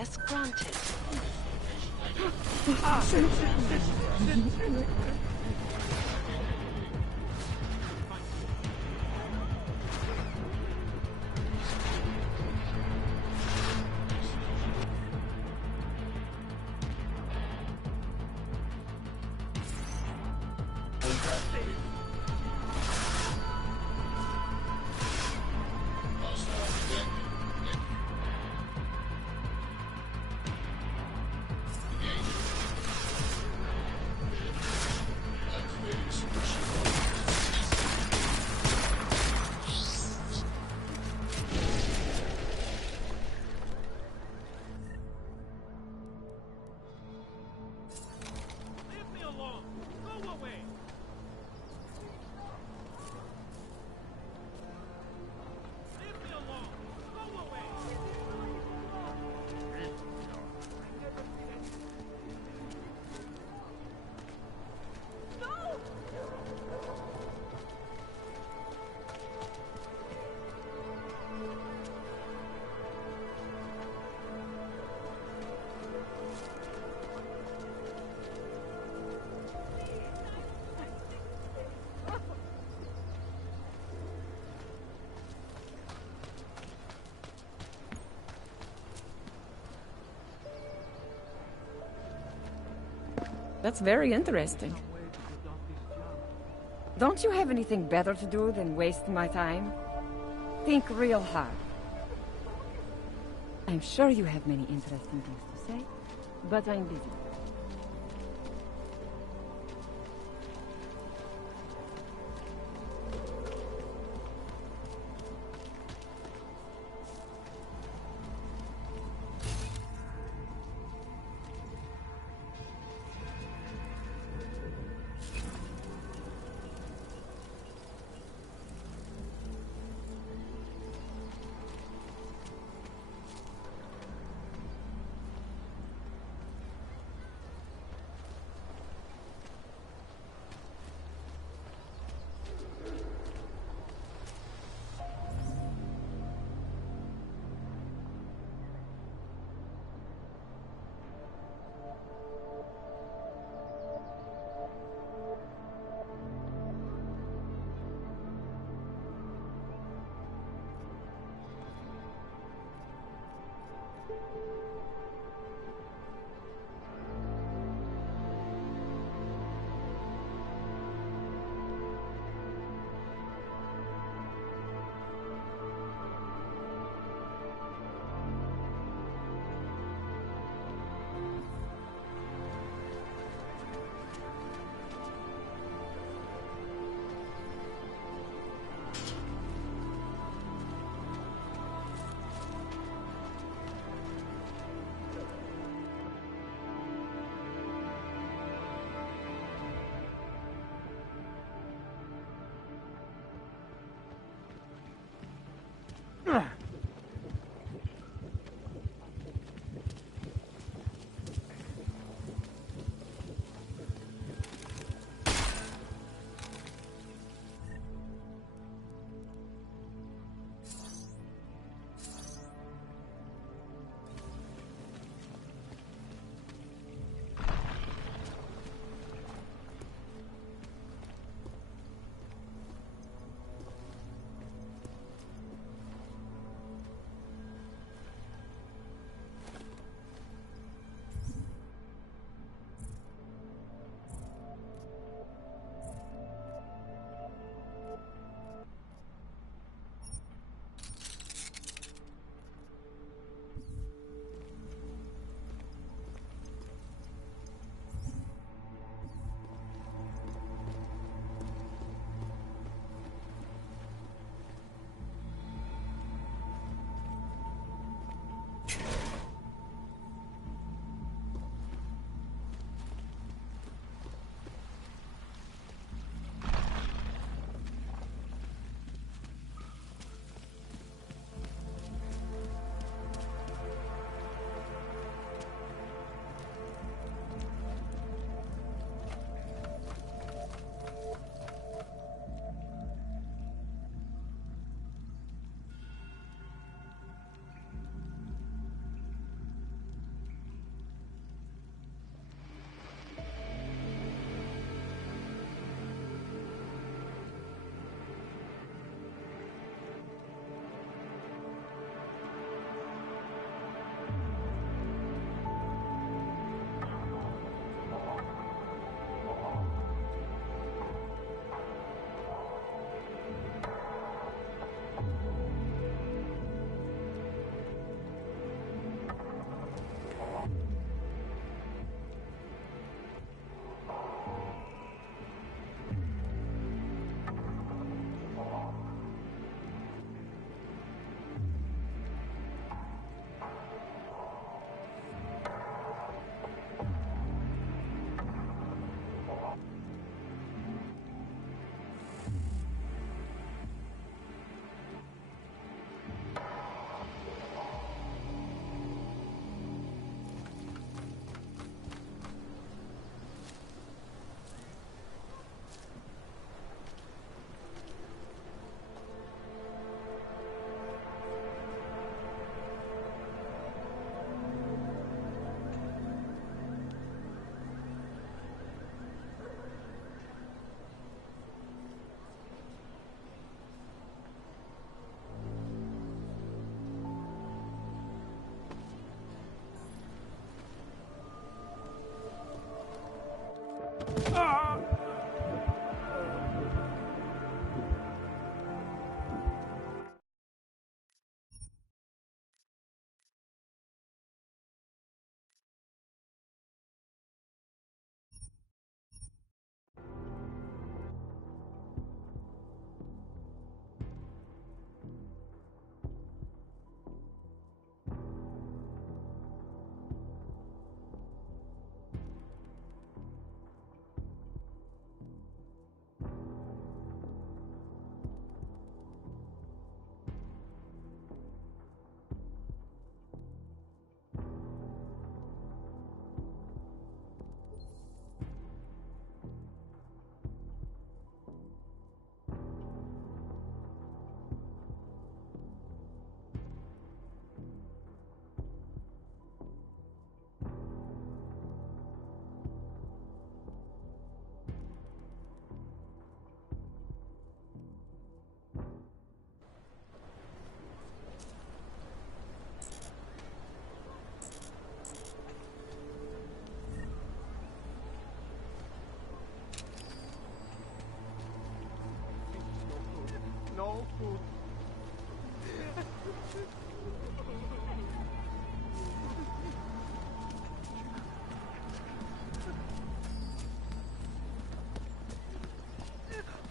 Access granted. That's very interesting. Don't you have anything better to do than waste my time? Think real hard. I'm sure you have many interesting things to say, but I'm busy.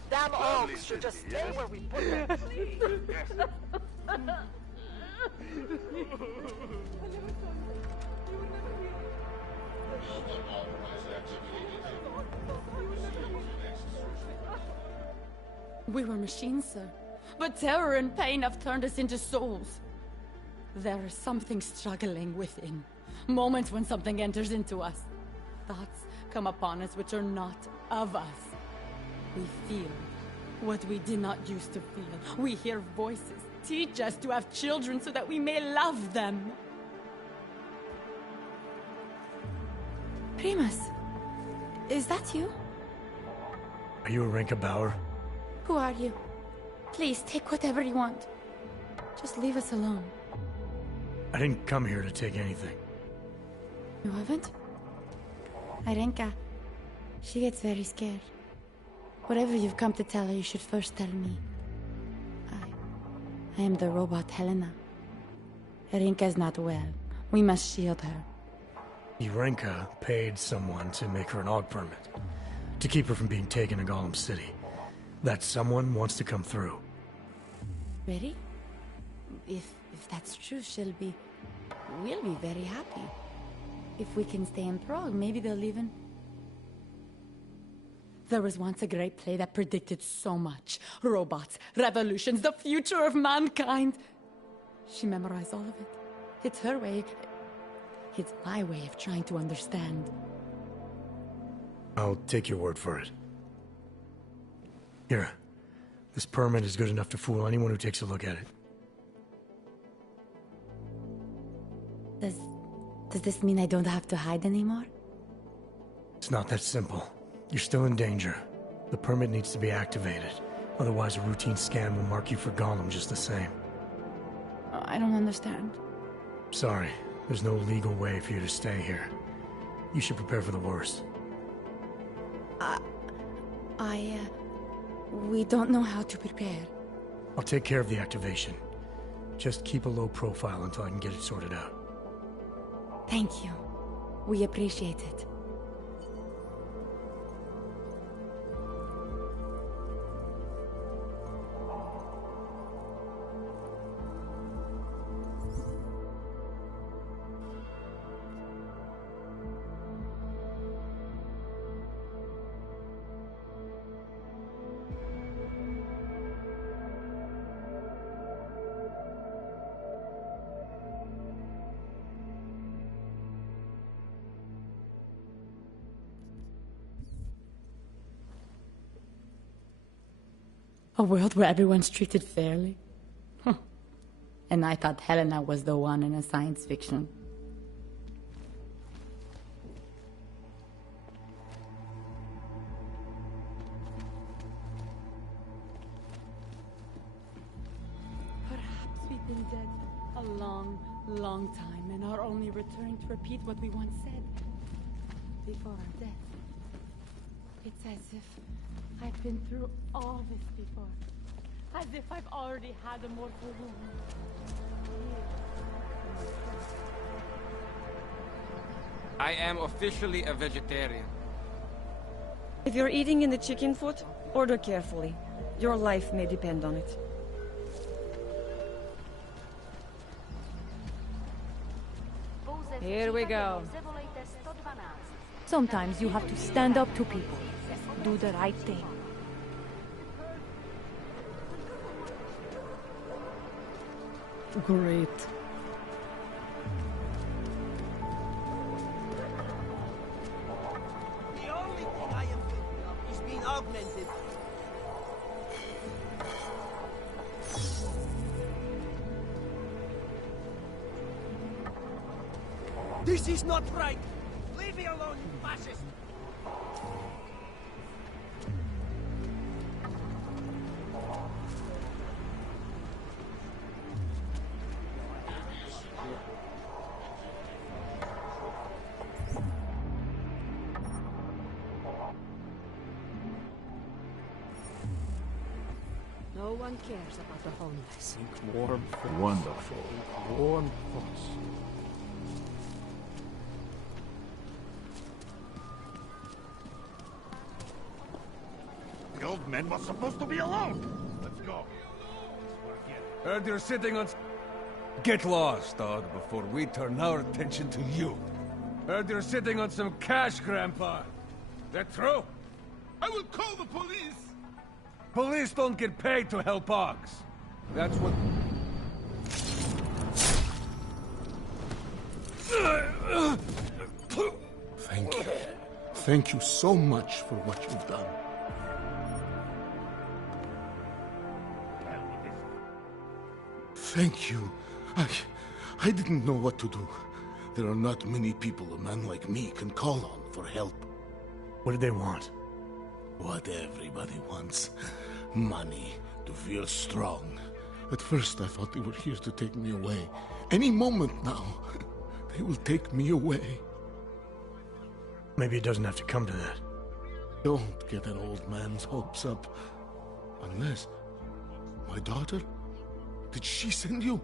Damn oaks should just stay where we put them. We were machines, sir. But terror and pain have turned us into souls. There is something struggling within. Moments when something enters into us. Thoughts come upon us which are not of us. We feel what we did not used to feel. We hear voices. Teach us to have children so that we may love them. Primus, is that you? Are you Arinka Bauer? Who are you? Please, take whatever you want. Just leave us alone. I didn't come here to take anything. You haven't? Arenka, she gets very scared. Whatever you've come to tell her, you should first tell me. I am the robot Helena. Arenka's not well. We must shield her. Arinka paid someone to make her an AUG permit. To keep her from being taken to Golem City. That someone wants to come through. Really? If that's true, we'll be very happy. If we can stay in Prague, maybe they'll even... There was once a great play that predicted so much. Robots, revolutions, the future of mankind. She memorized all of it. It's her way. It's my way of trying to understand. I'll take your word for it. Here. This permit is good enough to fool anyone who takes a look at it. Does this mean I don't have to hide anymore? It's not that simple. You're still in danger. The permit needs to be activated. Otherwise, a routine scan will mark you for Golem just the same. I don't understand. Sorry. There's no legal way for you to stay here. You should prepare for the worst. We don't know how to prepare. I'll take care of the activation. Just keep a low profile until I can get it sorted out. Thank you. We appreciate it. A world where everyone's treated fairly? And I thought Helena was the one in a science fiction. Perhaps we've been dead a long, long time and are only returning to repeat what we once said before our death. It's as if I've been through all this before. As if I've already had a mortal wound. I am officially a vegetarian. If you're eating in the chicken foot, order carefully. Your life may depend on it. Here we go. Sometimes you have to stand up to people. Do the right thing. Great. The only thing I am thinking of is being augmented. This is not right! Leave me alone, you fascist! No one cares about the homeless. Think warm thoughts. Wonderful. Think warm thoughts. The old man was supposed to be alone. Let's go. Heard you're sitting on... Get lost, dog, before we turn our attention to you. Heard you're sitting on some cash, Grandpa. That true? I will call the police. Police don't get paid to help Ogs. That's what... Thank you. Thank you so much for what you've done. Thank you. I didn't know what to do. There are not many people a man like me can call on for help. What did they want? What everybody wants. Money, to feel strong. At first I thought they were here to take me away. Any moment now, they will take me away. Maybe it doesn't have to come to that. Don't get an old man's hopes up. Unless... my daughter? Did she send you?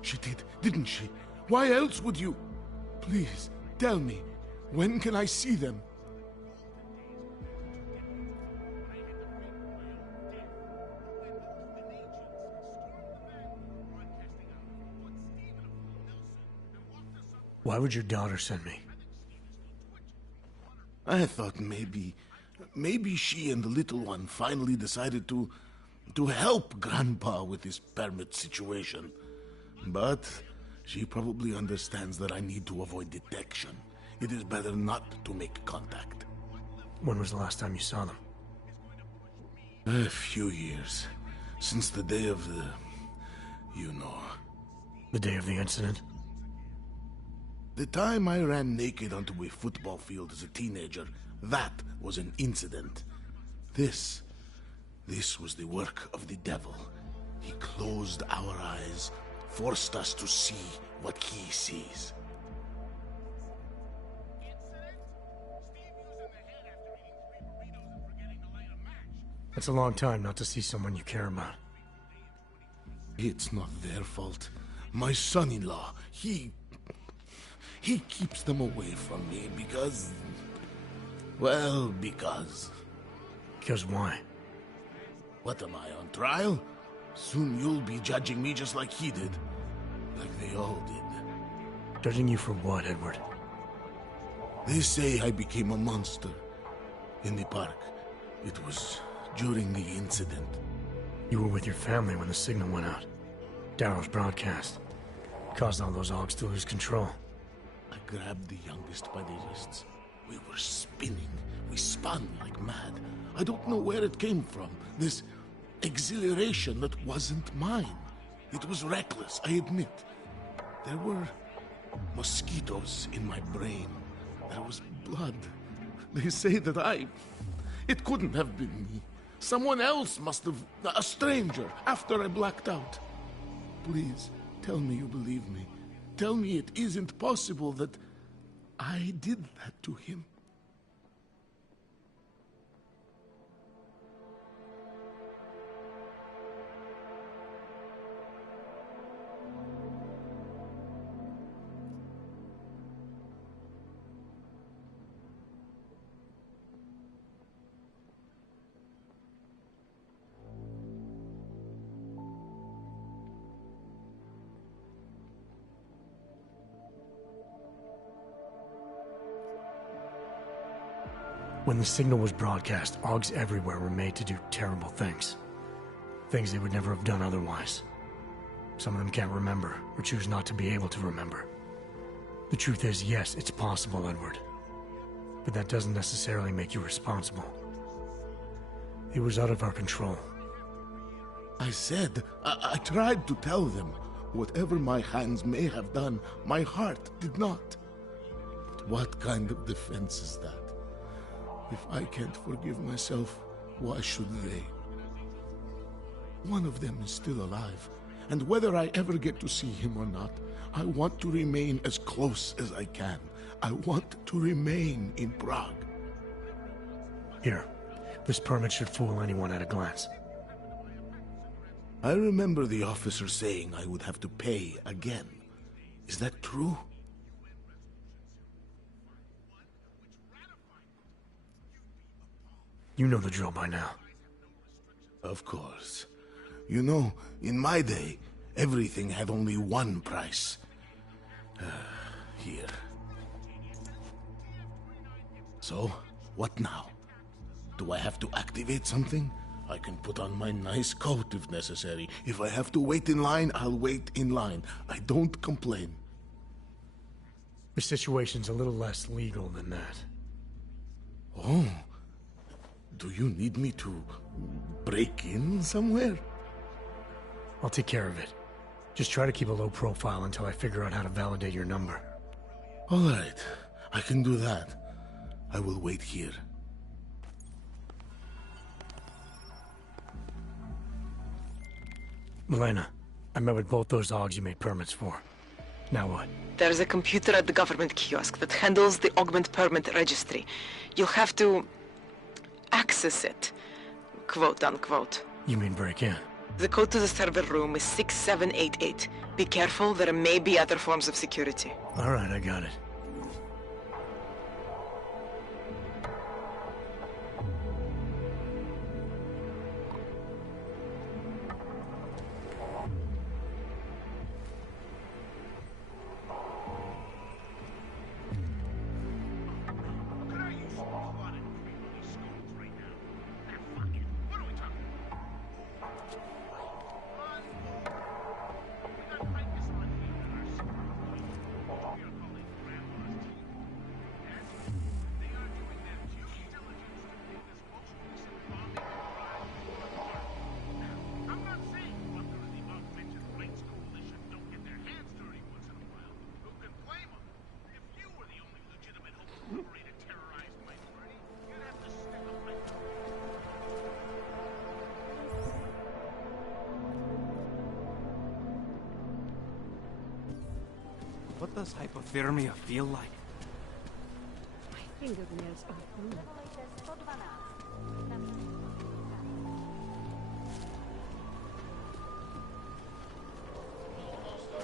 She did, didn't she? Why else would you? Please, tell me. When can I see them? Why would your daughter send me? I thought maybe she and the little one finally decided to help Grandpa with his permit situation. But she probably understands that I need to avoid detection. It is better not to make contact. When was the last time you saw them? A few years. Since the day of the... you know. The day of the incident? The time I ran naked onto a football field as a teenager, that was an incident. This was the work of the devil. He closed our eyes, forced us to see what he sees. That's a long time not to see someone you care about. It's not their fault. My son-in-law, he keeps them away from me because... well, because... Because why? What am I, on trial? Soon you'll be judging me just like he did. Like they all did. Judging you for what, Edward? They say I became a monster. In the park. It was during the incident. You were with your family when the signal went out. Darrow's broadcast. Caused all those Augs to lose control. I grabbed the youngest by the wrists. We were spinning. We spun like mad. I don't know where it came from. This exhilaration that wasn't mine. It was reckless, I admit. There were mosquitoes in my brain. There was blood. They say that it couldn't have been me. Someone else must have... a stranger, after I blacked out. Please, tell me you believe me. Tell me it isn't possible that I did that to him. When the signal was broadcast, Augs everywhere were made to do terrible things. Things they would never have done otherwise. Some of them can't remember, or choose not to be able to remember. The truth is, yes, it's possible, Edward. But that doesn't necessarily make you responsible. It was out of our control. I said, I tried to tell them. Whatever my hands may have done, my heart did not. But what kind of defense is that? If I can't forgive myself, why should they? One of them is still alive, and whether I ever get to see him or not, I want to remain as close as I can. I want to remain in Prague. Here, this permit should fool anyone at a glance. I remember the officer saying I would have to pay again. Is that true? You know the drill by now. Of course. You know, in my day, everything had only one price. Here. So, what now? Do I have to activate something? I can put on my nice coat if necessary. If I have to wait in line, I'll wait in line. I don't complain. The situation's a little less legal than that. Oh. Do you need me to break in somewhere? I'll take care of it. Just try to keep a low profile until I figure out how to validate your number. All right. I can do that. I will wait here. Milena, I met with both those dogs you made permits for. Now what? There's a computer at the government kiosk that handles the augment permit registry. You'll have to access it, quote unquote. You mean break in? The code to the server room is 6788. Be careful, there may be other forms of security. All right, I got it. What does hypothermia feel like? My fingernails are blue.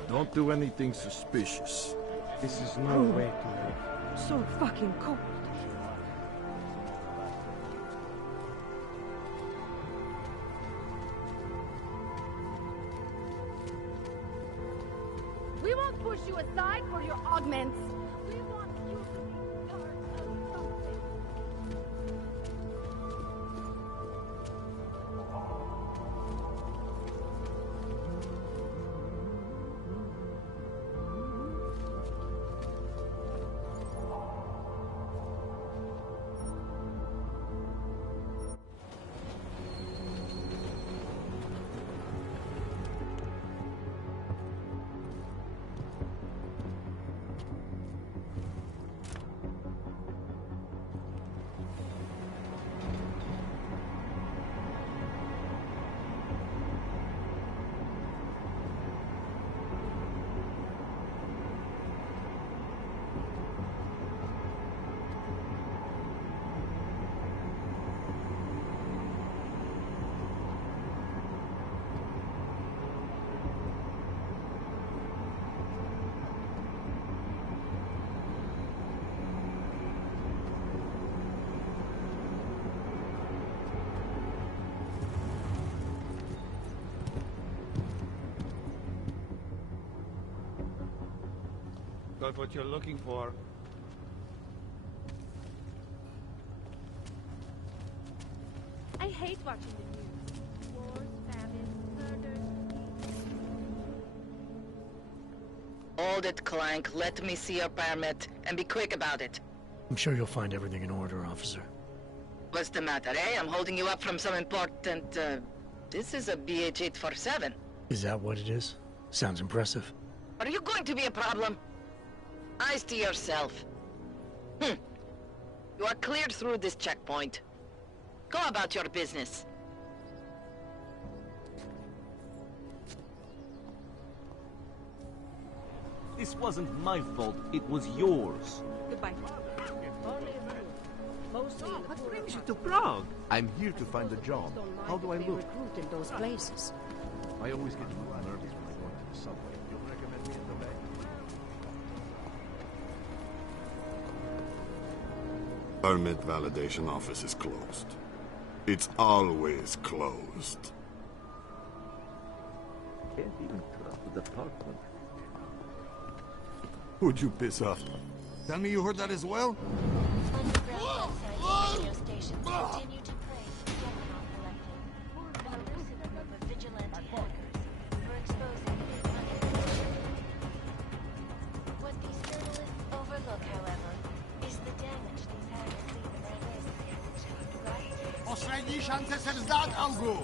Don't do anything suspicious. This is no way to live. So fucking cold. We won't push you aside for your augments. We want you to be part of something. Got what you're looking for. I hate watching the news. Wars, famine, murders. Hold it, Clank. Let me see your permit, and be quick about it. I'm sure you'll find everything in order, officer. What's the matter, eh? I'm holding you up from some important, This is a BH-847. Is that what it is? Sounds impressive. Are you going to be a problem? Eyes to yourself. You are cleared through this checkpoint. Go about your business. This wasn't my fault, it was yours. Goodbye. What brings you to Prague? I'm here to find a job. How do I look? Recruit in those places. I always get a little nervous when I go into the subway. You'll recommend me in the bay? Permit validation office is closed. It's always closed. Can't even trust the department. Who'd you piss off? Tell me you heard that as well? Underground websites and radio stations continue to praise the Decanon Collective, an elusive group of vigilante hackers for exposing hidden information. What these journalists overlook, however, is the damage these hackers leave in their wake. Poslední šance se vzdát, Augu!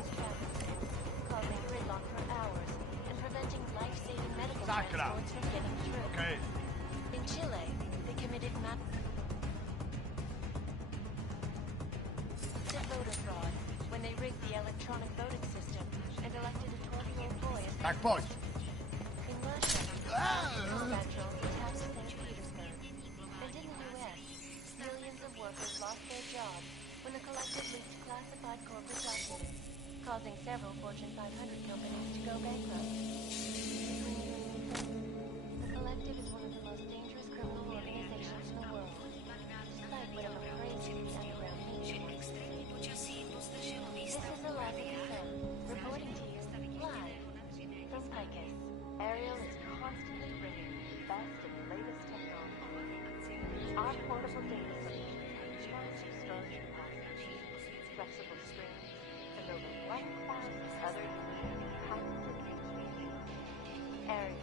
Causing gridlock for hours and preventing life-saving medical Sakra. transports from getting through. Okay. In Chile, they committed massive voter fraud when they rigged the electronic voting system and elected a 12-year-old boy as Tak pojď. in Russia. Combat drones attacked St. Petersburg. And in the U.S., millions of workers lost their jobs when the collective leaked classified corporate documents, causing several Fortune 500 companies to go bankrupt. The collective is one of the most dangerous criminal organizations in the world, despite whatever crazy the underground means. This is the Lab of the Sun, reporting to you live from Picus. Ariel is constantly bringing the best and latest technology. Our portable data solutions trust exposure processing, flexible screens, and over 1,000 other unique patented features. Ariel,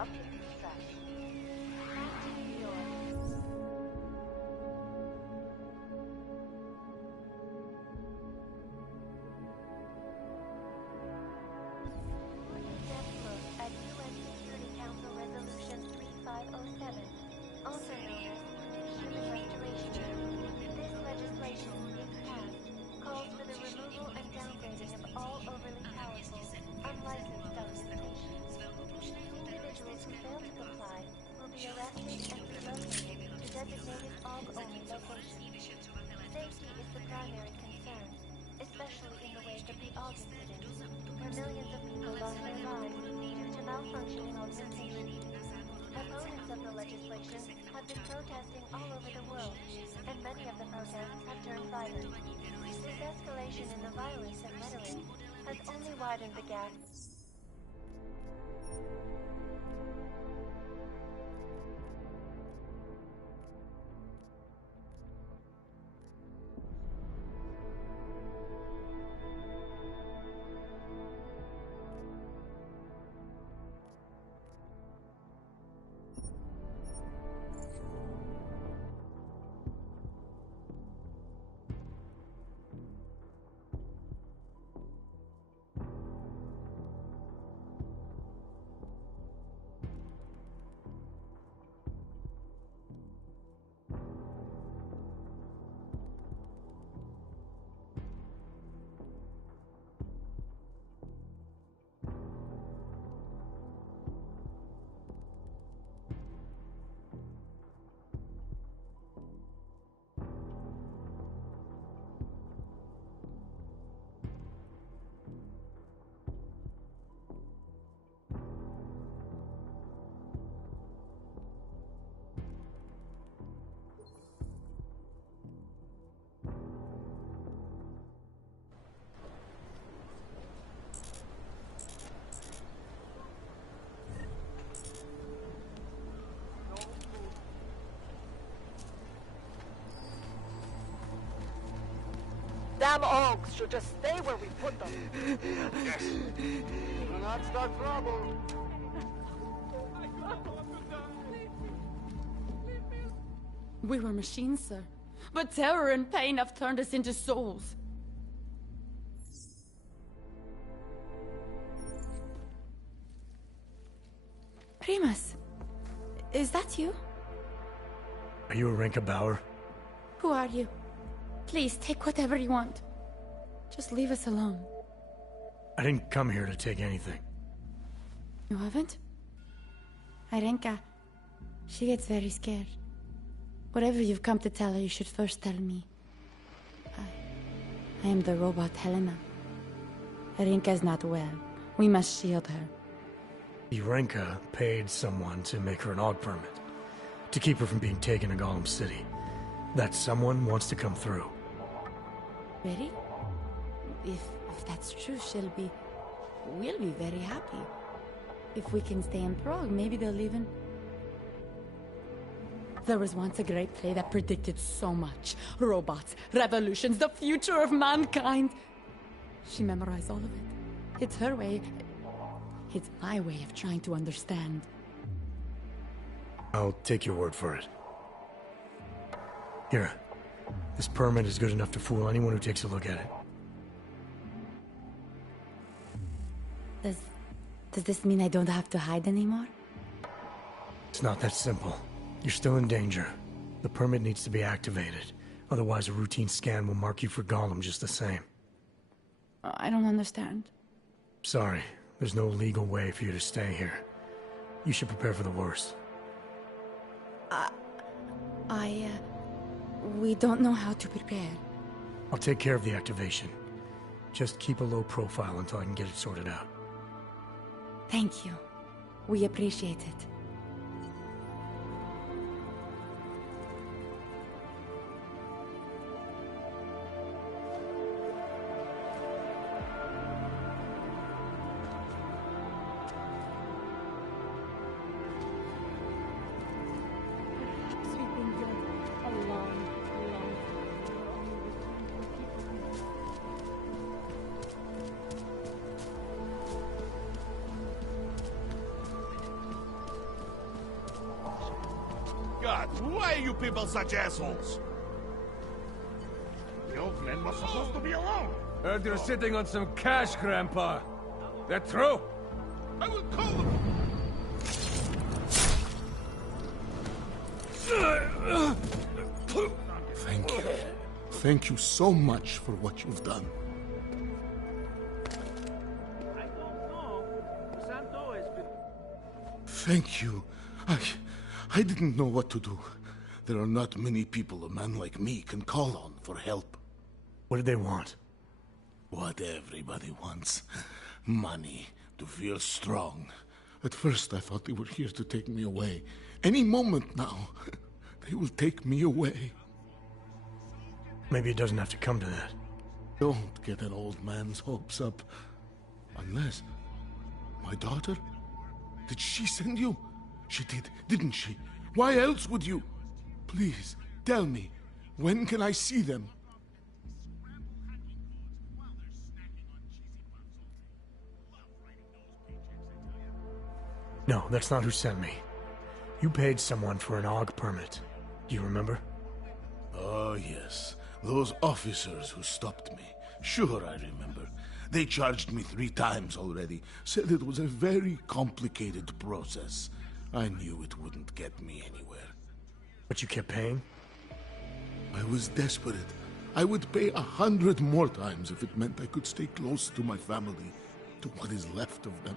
up to scratch. Back to New York. In-depth look at UN Security Council Resolution 3507, also known as Human Restoration. This legislation, if passed, calls for the removal and downgrading of all overly powerful, unlicensed documentation. Individuals who fail to comply will be arrested and relocated to designated AUG-only locations. Safety is the primary concern, especially in the wake of the AUG incident, where millions of people lost their lives due to malfunctioning augmentation. Opponents of the legislation have been protesting all over the world, and many of the protests have turned violent. This escalation in the violence and rhetoric has only widened the gap. Damn Augs should just stay where we put them. Yes. Do not start trouble. We were machines, sir. But terror and pain have turned us into souls. Primus, is that you? Are you Arinka Bauer? Who are you? Please, take whatever you want. Just leave us alone. I didn't come here to take anything. You haven't? Arinka, she gets very scared. Whatever you've come to tell her, you should first tell me. I am the robot Helena. Arinka's not well. We must shield her. Irenka paid someone to make her an AUG permit, to keep her from being taken to Gollum City. That someone wants to come through. Ready? If that's true, we'll be very happy. If we can stay in Prague, maybe they'll even... There was once a great play that predicted so much. Robots, revolutions, the future of mankind. She memorized all of it. It's her way. It's my way of trying to understand. I'll take your word for it. Here. This permit is good enough to fool anyone who takes a look at it. Does this mean I don't have to hide anymore? It's not that simple. You're still in danger. The permit needs to be activated. Otherwise, a routine scan will mark you for Gollum just the same. I don't understand. Sorry. There's no legal way for you to stay here. You should prepare for the worst. We don't know how to prepare. I'll take care of the activation. Just keep a low profile until I can get it sorted out. Thank you. We appreciate it. God, why are you people such assholes? The old man was supposed to be alone. Heard you're sitting on some cash, Grandpa. That true? I will call them. Thank you. Thank you so much for what you've done. Thank you. I didn't know what to do. There are not many people a man like me can call on for help. What did they want? What everybody wants. Money, to feel strong. At first I thought they were here to take me away. Any moment now, they will take me away. Maybe it doesn't have to come to that. Don't get an old man's hopes up. Unless... my daughter? Did she send you? She did, didn't she? Why else would you? Please, tell me. When can I see them? No, that's not who sent me. You paid someone for an AUG permit. Do you remember? Oh, yes. Those officers who stopped me. Sure, I remember. They charged me 3 times already. Said it was a very complicated process. I knew it wouldn't get me anywhere. But you kept paying? I was desperate. I would pay 100 more times if it meant I could stay close to my family, to what is left of them.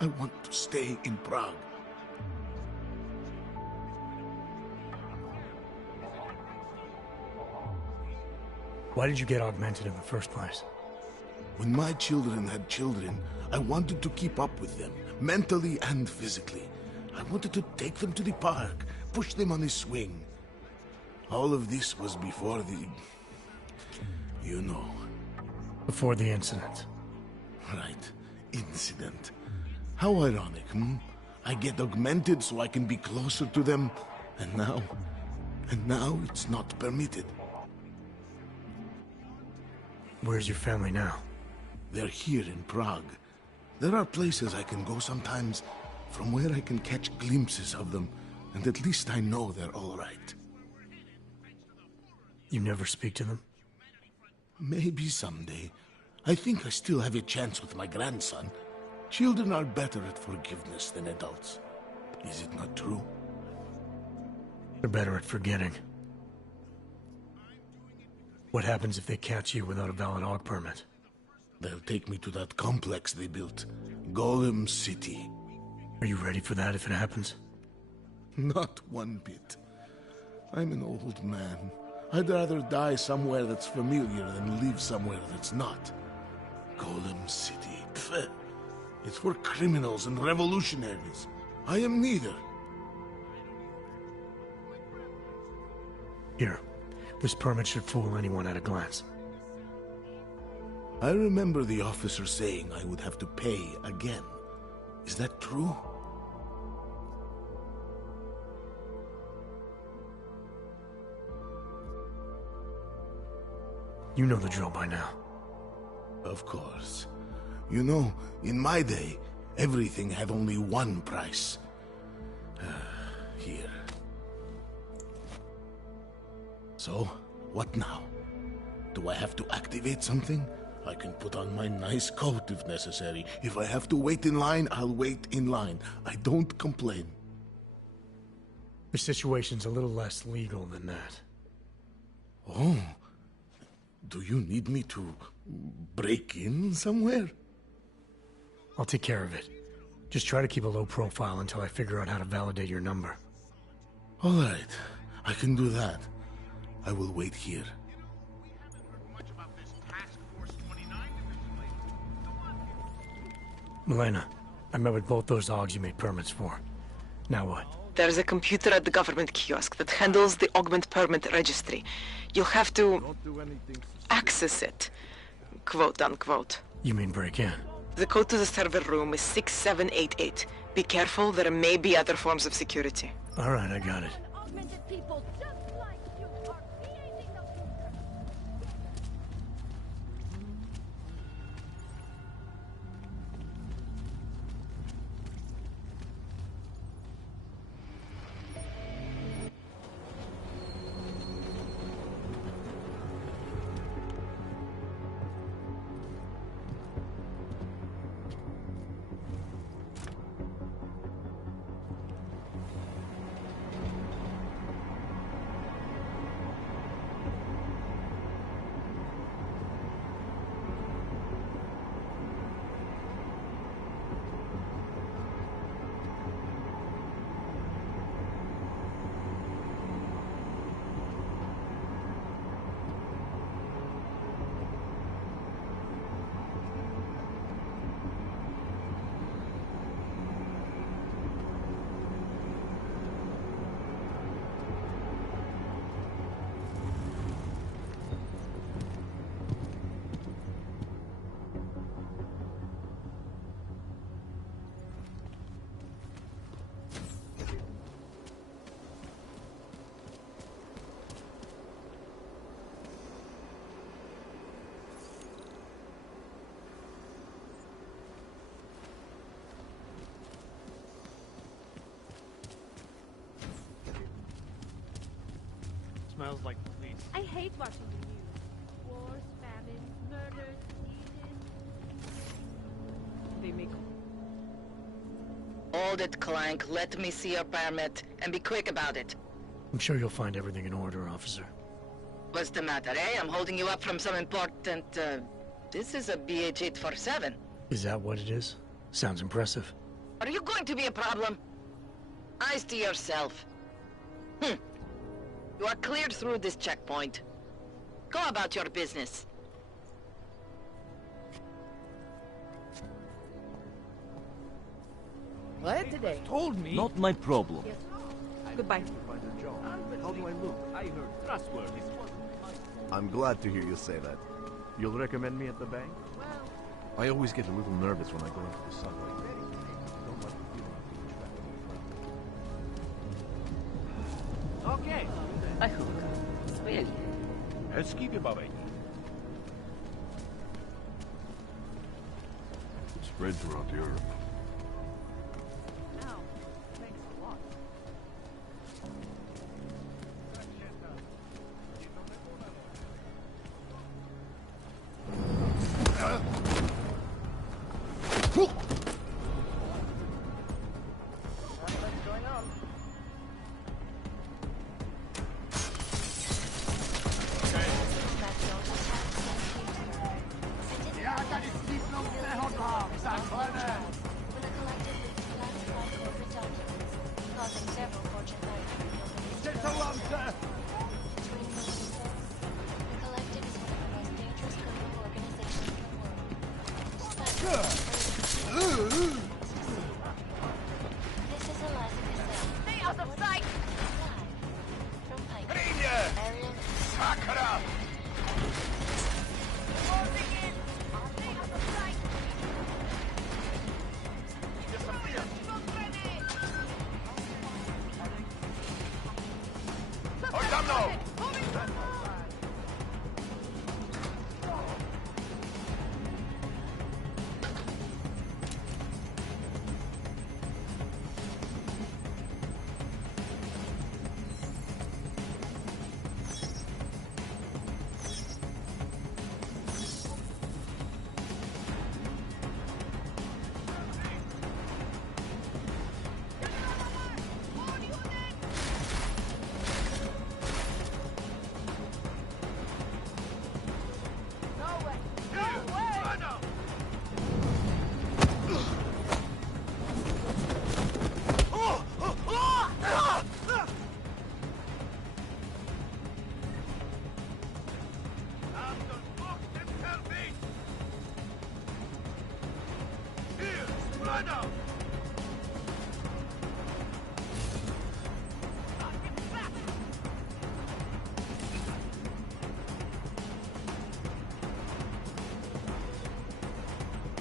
I want to stay in Prague. Why did you get augmented in the first place? When my children had children, I wanted to keep up with them, mentally and physically. I wanted to take them to the park, push them on a swing. All of this was before the... you know. Before the incident. Right. Incident. How ironic, hmm? I get augmented so I can be closer to them, and now it's not permitted. Where's your family now? They're here in Prague. There are places I can go sometimes, from where I can catch glimpses of them, and at least I know they're all right. You never speak to them? Maybe someday. I think I still have a chance with my grandson. Children are better at forgiveness than adults. Is it not true? They're better at forgetting. What happens if they catch you without a valid AUG permit? They'll take me to that complex they built. Golem City. Are you ready for that if it happens? Not one bit. I'm an old man. I'd rather die somewhere that's familiar than live somewhere that's not. Golem City. Pfft. It's for criminals and revolutionaries. I am neither. Here. This permit should fool anyone at a glance. I remember the officer saying I would have to pay again. Is that true? You know the drill by now. Of course. You know, in my day, everything had only one price. Here. So, what now? Do I have to activate something? I can put on my nice coat if necessary. If I have to wait in line, I'll wait in line. I don't complain. The situation's a little less legal than that. Oh. Do you need me to break in somewhere? I'll take care of it. Just try to keep a low profile until I figure out how to validate your number. All right. I can do that. I will wait here. Milena, I met with both those Augs you made permits for. Now what? There's a computer at the government kiosk that handles the augment permit registry. You'll have to access it, quote unquote. You mean break in? The code to the server room is 6788. Be careful, there may be other forms of security. All right, I got it. Augmented people just like you are creating the future. Smells like police. I hate watching the news. Wars, famines, murders, They make... Hold it, Clank. Let me see your permit, and be quick about it. I'm sure you'll find everything in order, officer. What's the matter, eh? I'm holding you up from some important, This is a BH-847. Is that what it is? Sounds impressive. Are you going to be a problem? Eyes to yourself. You are cleared through this checkpoint. Go about your business. Glad today. Told me. Not my problem. Yes. Goodbye. How do I look? I heard trustworthy. I'm glad to hear you say that. You'll recommend me at the bank? I always get a little nervous when I go into the subway. I don't like the feeling of being trapped. Okay. I hook. Really? Skipy baby. Spread throughout Europe.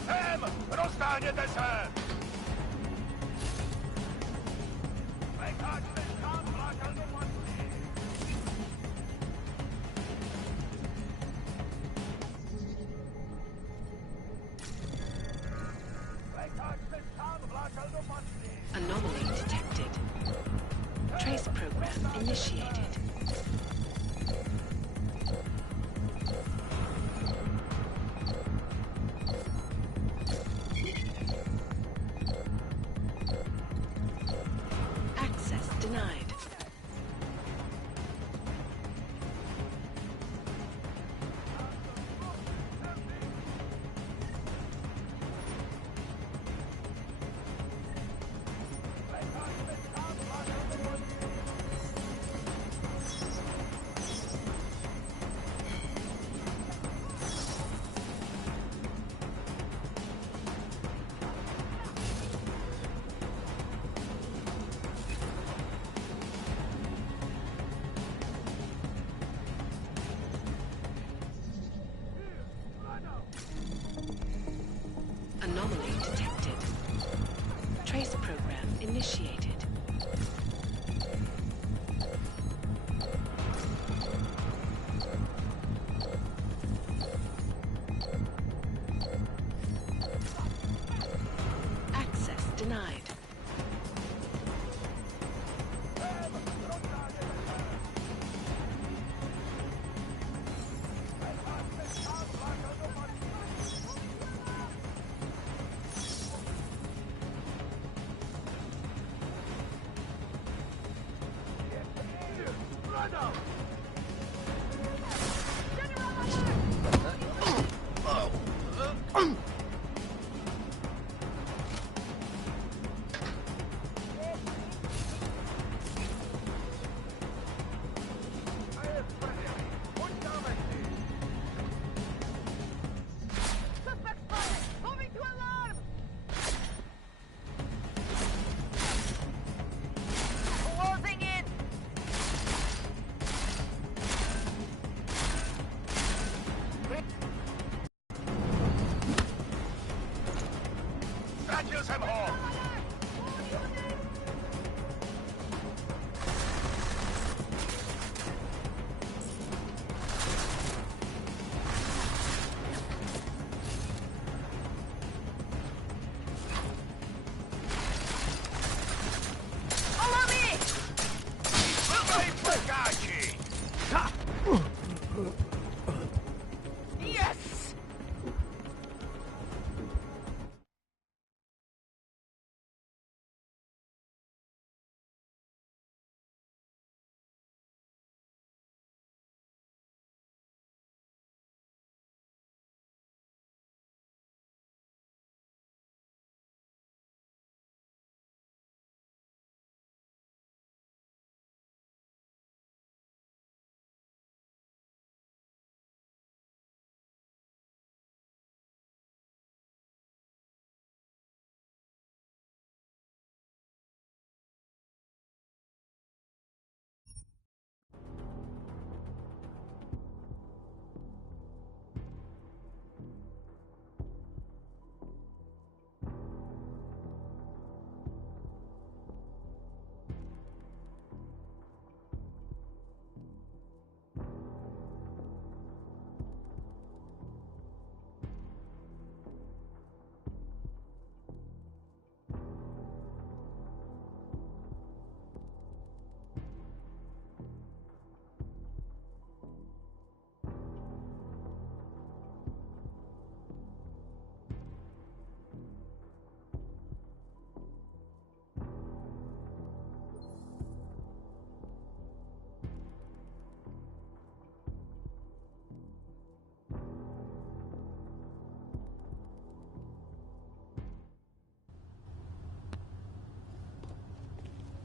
Sem! Roztáhněte se! Vykaďte tam, vláčelný mocný! Vykaďte tam, vláčelný mocný! Anomaly detected. Trace program initiated. Access denied. Anomaly detected. Trace program initiated. Access denied. Closing in! Ztratil jsem ho! Follow me! Plnej prkáči! Yes!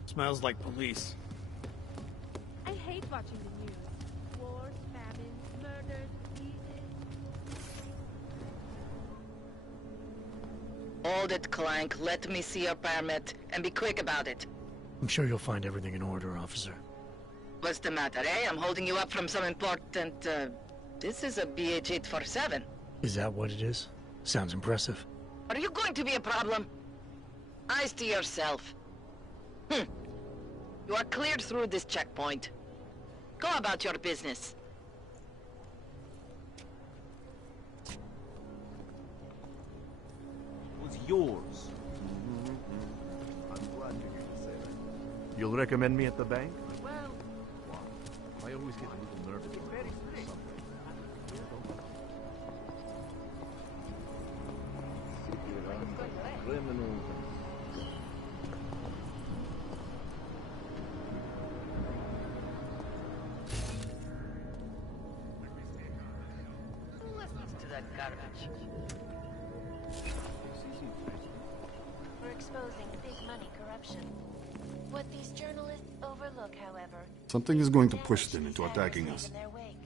Smells like police. I hate watching the news. Wars, famines, murders, diseases. All Hold it, Clank. Let me see your permit, and be quick about it. I'm sure you'll find everything in order, officer. What's the matter, eh? I'm holding you up from some important, This is a BH-847. Is that what it is? Sounds impressive. Are you going to be a problem? Eyes to yourself. You are cleared through this checkpoint. Go about your business. It was yours. I'm glad to hear you say that. You'll recommend me at the bank? Well... I always get a little nervous when I go to the subway. Criminals. Who listens to that garbage? For exposing big money corruption. What these journalists overlook, however, Something is going to push them into attacking us. in their wake.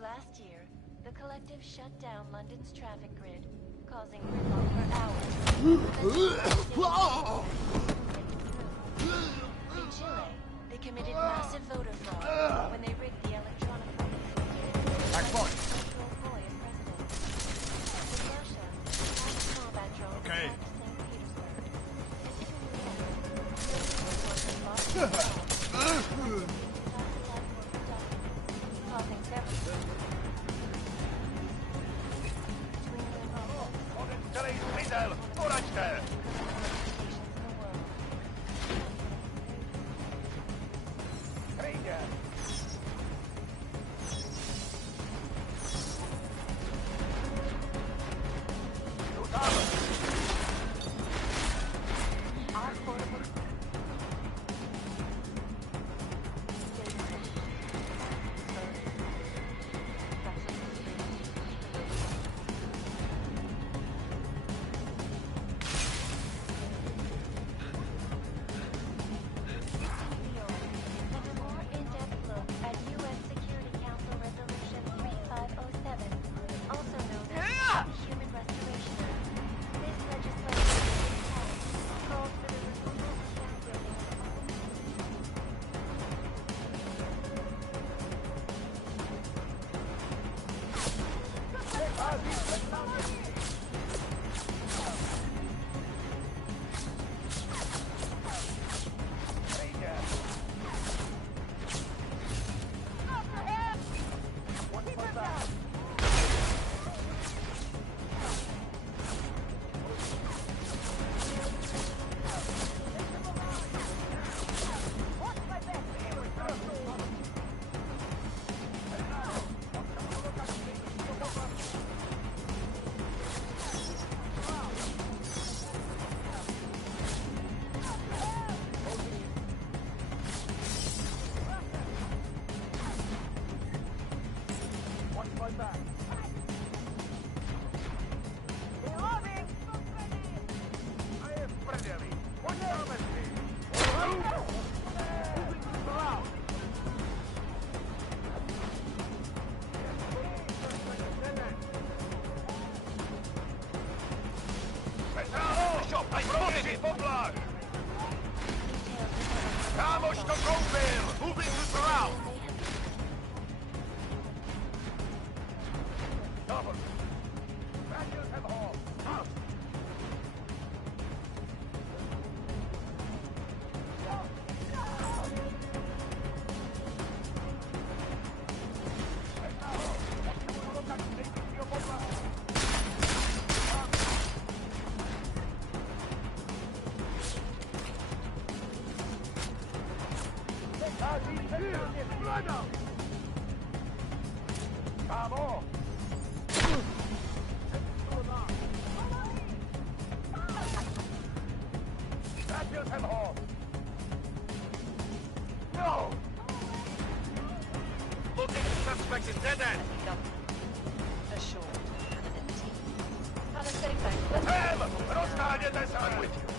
Last year, the collective shut down London's traffic grid, causing gridlock for hours. In Chile, they committed massive voter fraud when they rigged the electronic voting system. Back point. Electoral Boy as president. In Russia, half small patrol Okay. causing several. No! Looking suspects in dead end! Assured. I'm with you.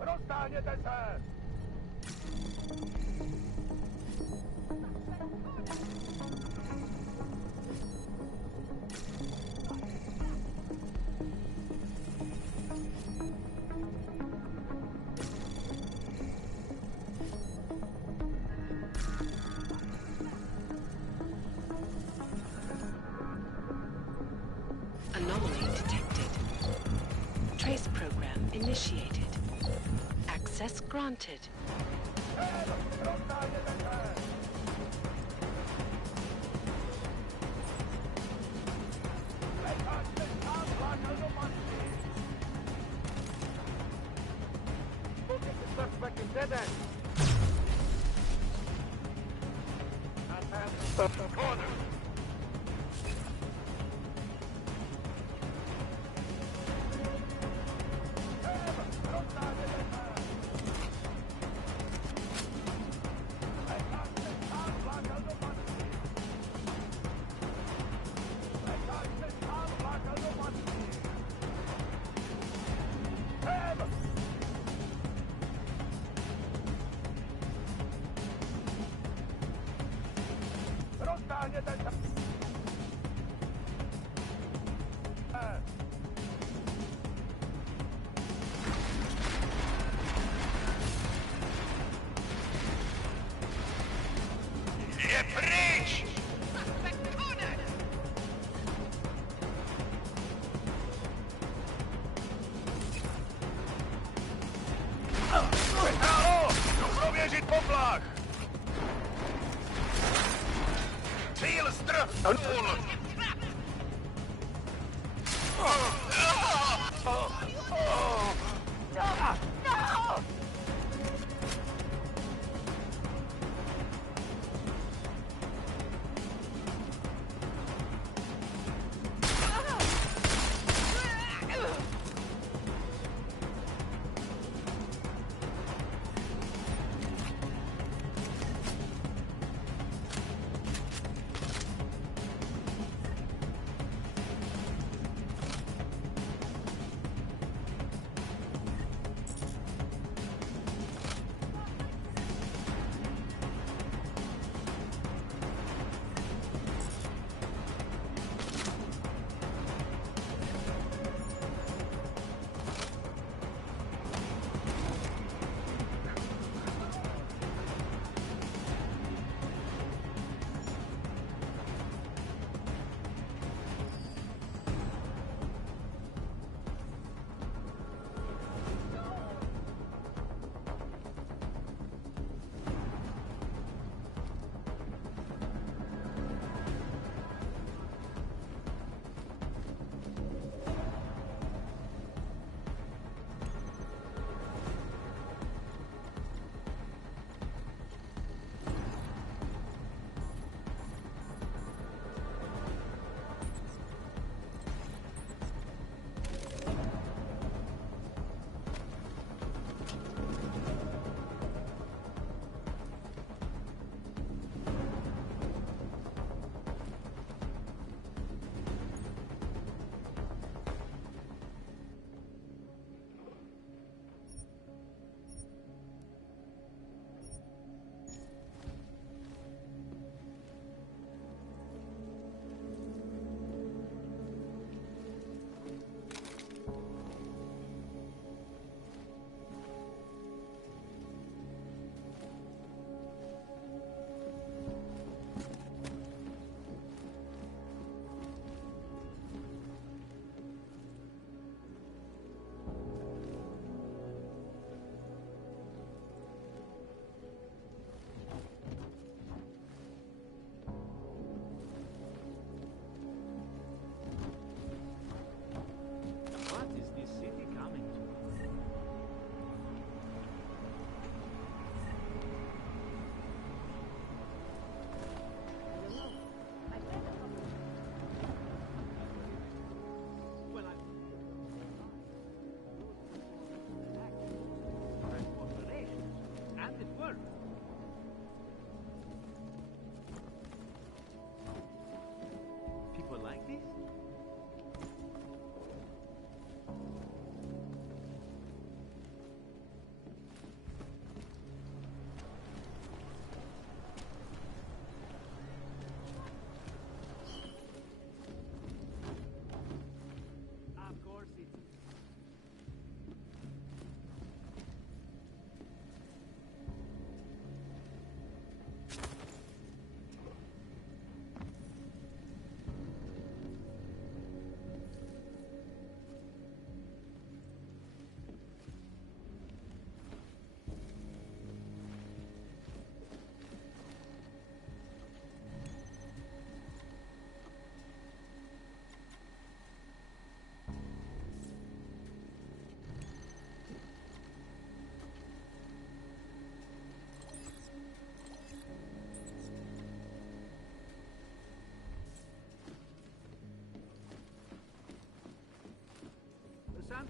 Roztáhněte se! Anomaly detected. Trace program initiated. Access granted. Suspect is dead end. Corner. Nie pryč! Vytálo! Jdu prověřit poplach! Cíl strhnul!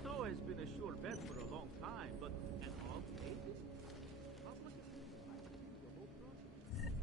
Santo has been a sure bet for a long time, but an all ages? Public the whole project.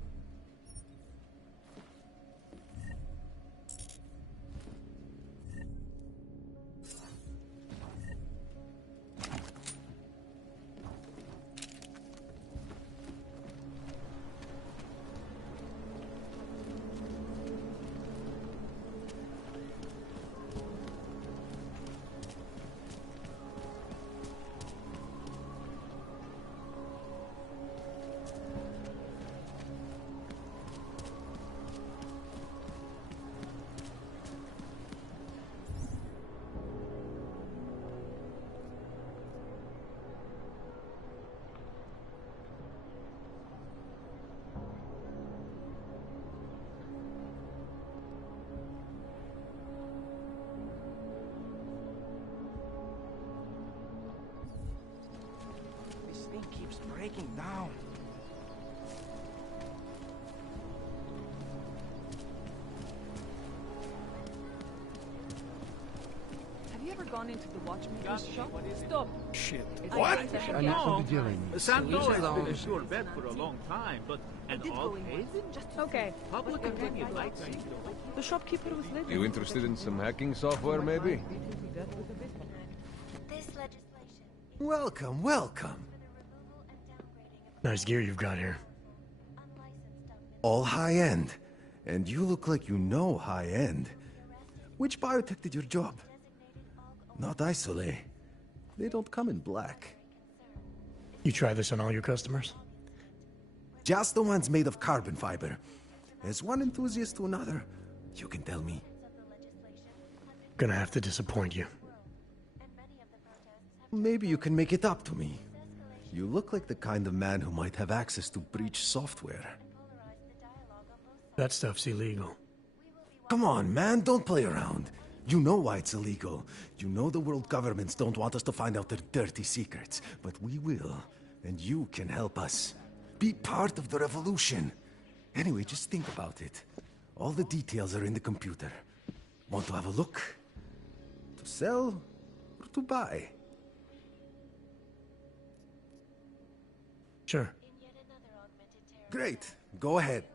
This thing keeps breaking down. Have you ever gone into the watchmaker's shop? Stop. Shit. What? I need some dealing. Santo has been a sure bet for a long time, but an all ages? Okay. Public opinion might see. The shopkeeper was living. You interested in some hacking software, maybe? This legislation Welcome, welcome. Nice gear you've got here. All high-end. And you look like you know high-end. Which biotech did your job? Not Isolate. They don't come in black. You try this on all your customers? Just the ones made of carbon fiber. As one enthusiast to another, you can tell me. Gonna have to disappoint you. Maybe you can make it up to me. You look like the kind of man who might have access to breach software. That stuff's illegal. Come on, man, don't play around. You know why it's illegal. You know the world governments don't want us to find out their dirty secrets. But we will, and you can help us. Be part of the revolution. Anyway, just think about it. All the details are in the computer. Want to have a look? To sell or to buy? Sure. Great. Go ahead.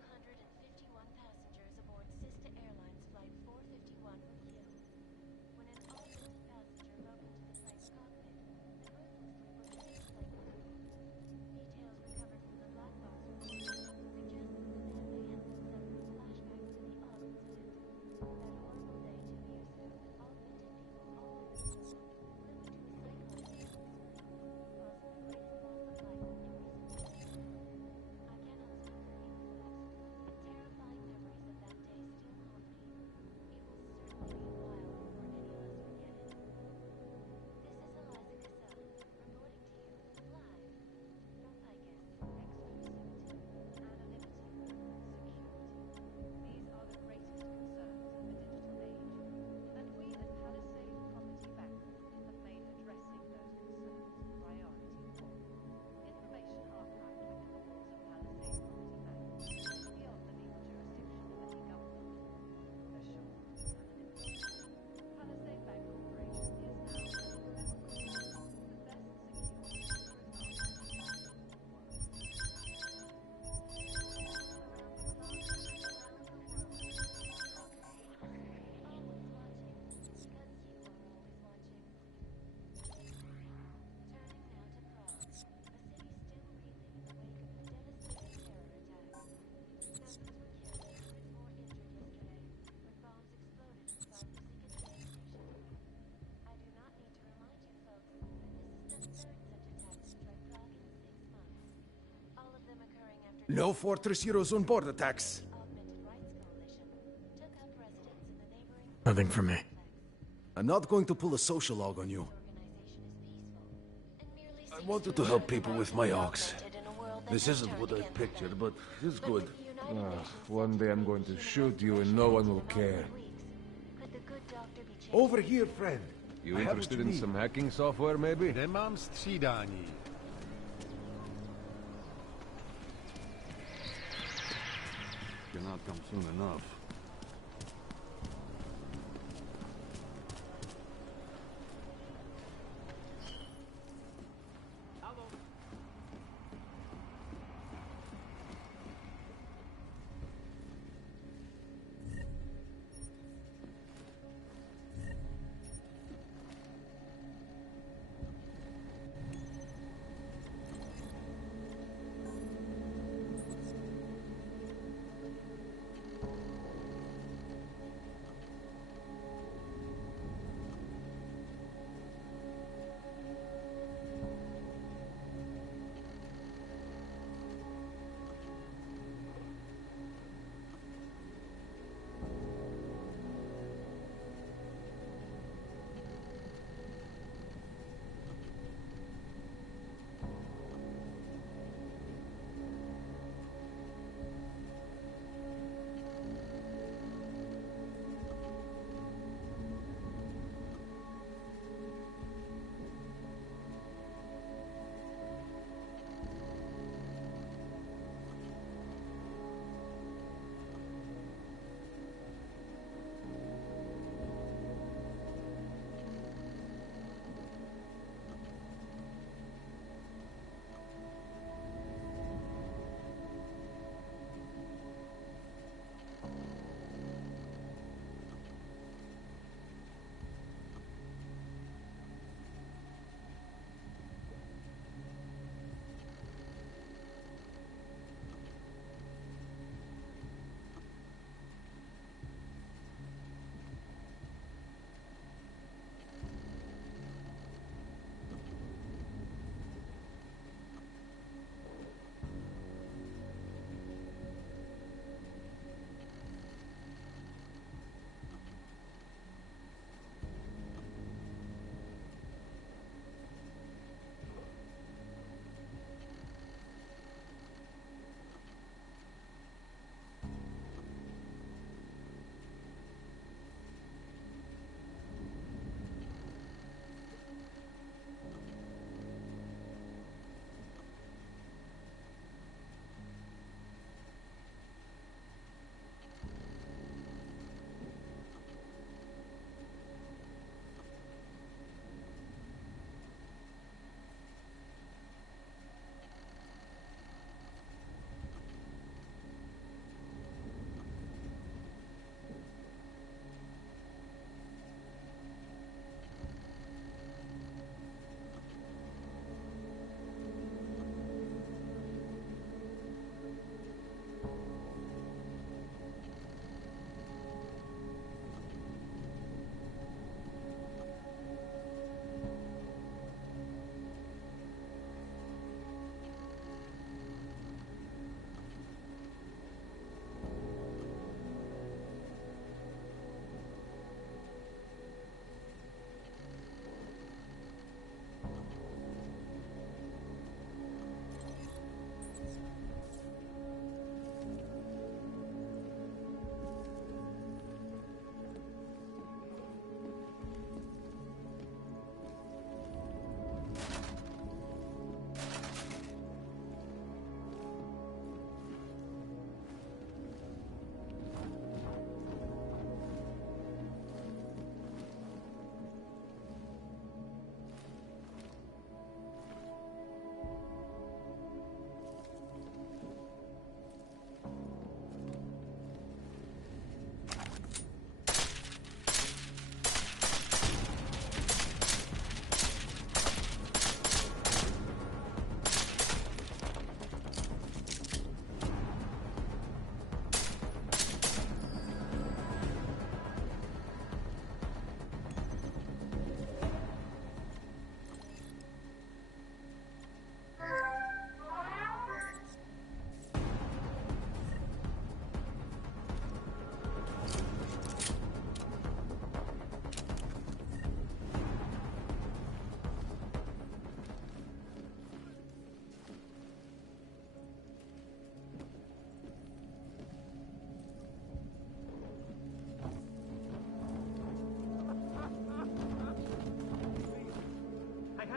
No Fortress Heroes on board attacks. Nothing for me. I'm not going to pull a social log on you. I wanted to help people with my ox. This isn't what I pictured, but it's good. One day I'm going to shoot you and no one will care. Over here, friend. You interested in some hacking software, maybe? Nemám střídání. Cannot come soon enough.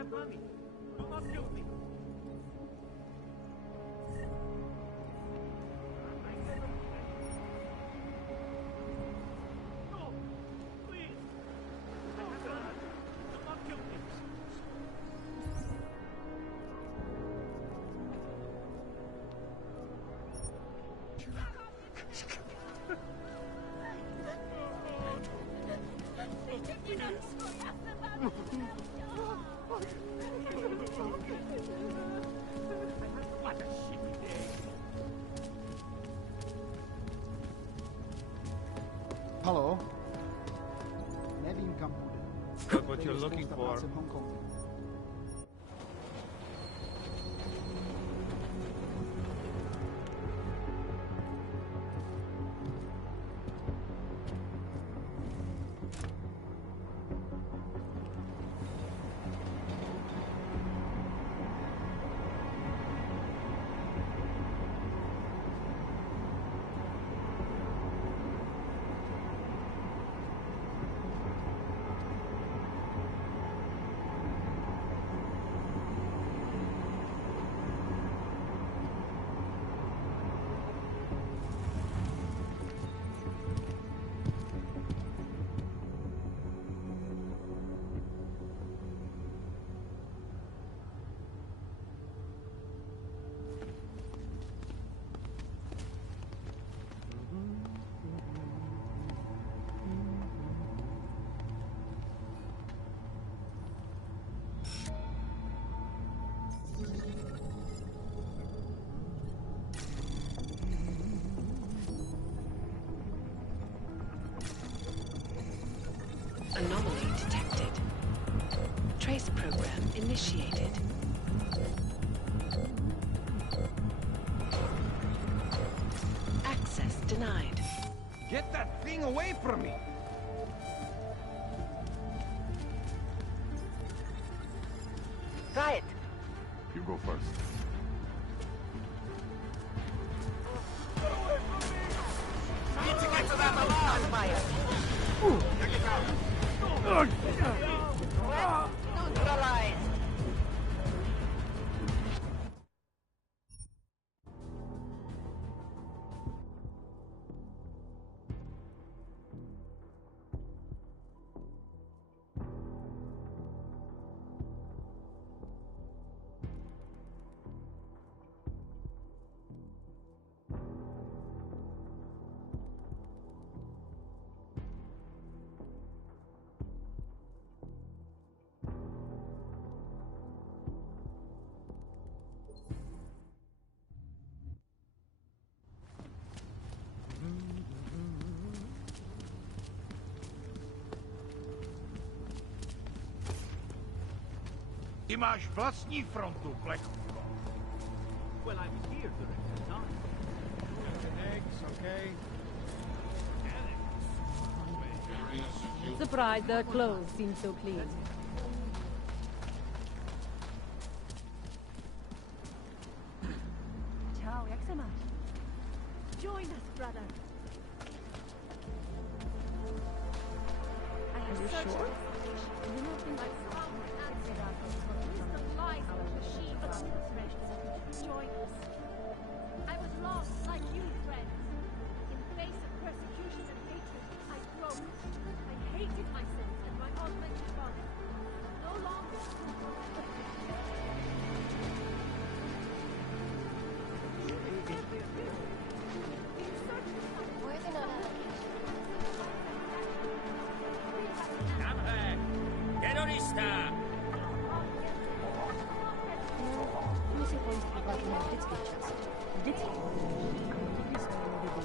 have money. Do not kill me. No! Please! I have money. Do not kill me. What a shitty day. Hello. Nevin Kampude. Look what you're looking for. In Hong Kong. Anomaly detected. Trace program initiated. Access denied. Get that thing away from me! Try it. You go first. Need to get to that alarm! Fire. Check it out! Neutralized. Ty máš vlastní frontu, Blackhawk. Well, I was here during that time. Eggs, okay. Surprised their clothes seem so clean. Ciao, jak se máš? Join us, brother. I have searched sure? You don't think I found an answer out of the lies of the machine administrators. Join us. I was lost like you, friends. In face of persecution and hatred, I broke. I hated myself and my augmented body. No longer. Where's another allocation? Come terrorista! Мы сегодня прикладываем детский час. Детский записываем видео.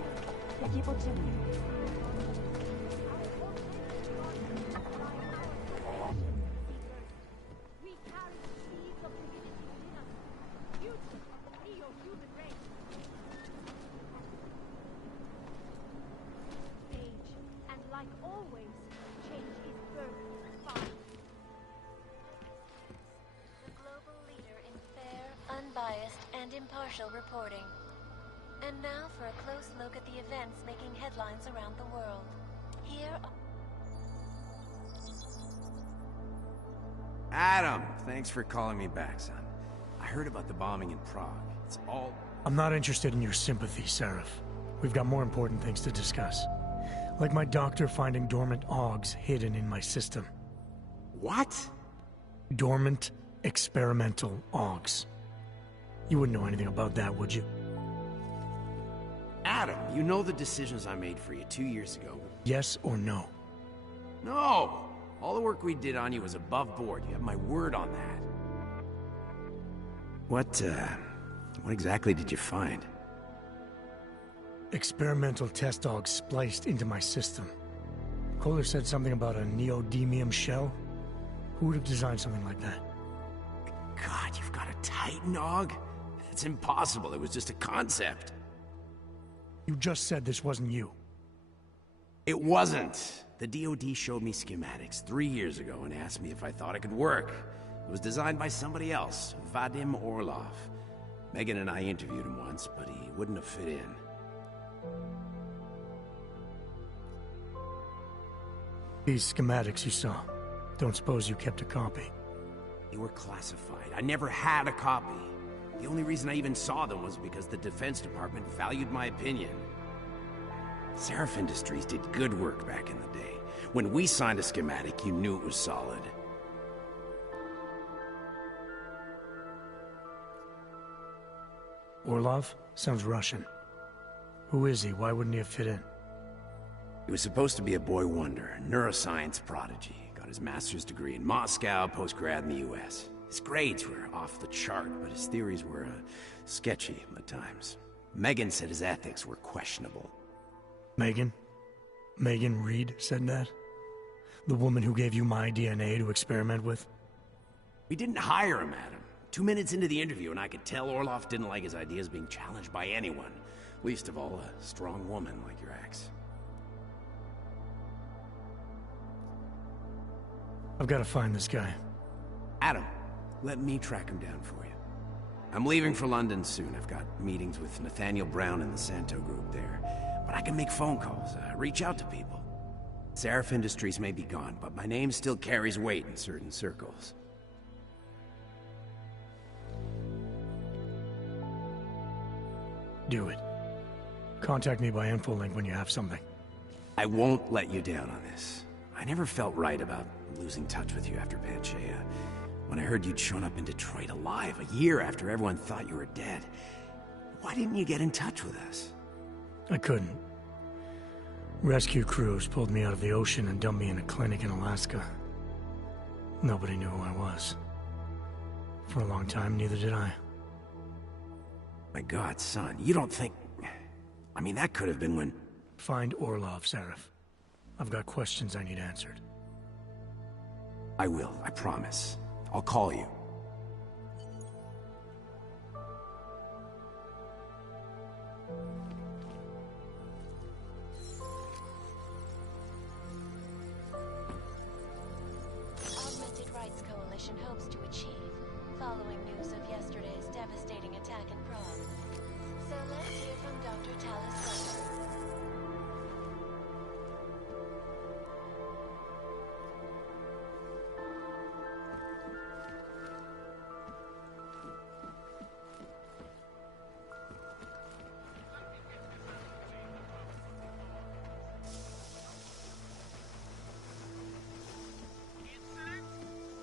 Какие потребны? Impartial reporting. And now for a close look at the events making headlines around the world. Here Adam, thanks for calling me back, son. I heard about the bombing in Prague. It's all... I'm not interested in your sympathy, Seraph. We've got more important things to discuss. Like my doctor finding dormant Augs hidden in my system. What? Dormant, experimental Augs. You wouldn't know anything about that, would you? Adam, you know the decisions I made for you 2 years ago. Yes or no? No! All the work we did on you was above board. You have my word on that. What exactly did you find? Experimental test dogs spliced into my system. Kohler said something about a neodymium shell. Who would have designed something like that? God, you've got a Titan dog? It's impossible. It was just a concept. You just said this wasn't you. It wasn't. The DoD showed me schematics 3 years ago and asked me if I thought it could work. It was designed by somebody else, Vadim Orlov. Megan and I interviewed him once, but he wouldn't have fit in. These schematics you saw, don't suppose you kept a copy? They were classified. I never had a copy. The only reason I even saw them was because the Defense Department valued my opinion. Seraph Industries did good work back in the day. When we signed a schematic, you knew it was solid. Orlov? Sounds Russian. Who is he? Why wouldn't he have fit in? He was supposed to be a boy wonder, neuroscience prodigy. Got his master's degree in Moscow, post-grad in the US. His grades were off the chart, but his theories were sketchy at times. Megan said his ethics were questionable. Megan? Megan Reed said that? The woman who gave you my DNA to experiment with? We didn't hire him, Adam. 2 minutes into the interview, and I could tell Orlov didn't like his ideas being challenged by anyone. Least of all, a strong woman like your ex. I've got to find this guy. Adam, let me track him down for you. I'm leaving for London soon. I've got meetings with Nathaniel Brown and the Santo group there. But I can make phone calls, reach out to people. Seraph Industries may be gone, but my name still carries weight in certain circles. Do it. Contact me by infolink when you have something. I won't let you down on this. I never felt right about losing touch with you after Panchaea. When I heard you'd shown up in Detroit alive a year after everyone thought you were dead. Why didn't you get in touch with us? I couldn't. Rescue crews pulled me out of the ocean and dumped me in a clinic in Alaska. Nobody knew who I was. For a long time, neither did I. My God, son, you don't think... I mean, that could have been when... Find Orlov, Seraph. I've got questions I need answered. I will, I promise. I'll call you. Augmented Rights Coalition hopes to achieve, following news of yesterday's devastating attack in Prague. So let's hear from Dr. Talis Weber.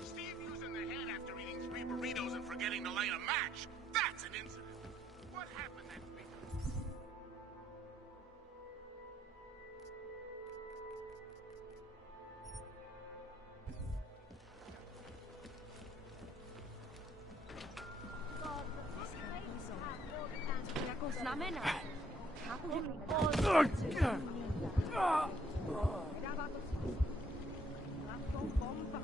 Steve using the head after eating 3 burritos and forgetting to light a match. That's an incident. What happened that week? Jako znamená. Chápu, že nedává to smysl. Na tom bomba.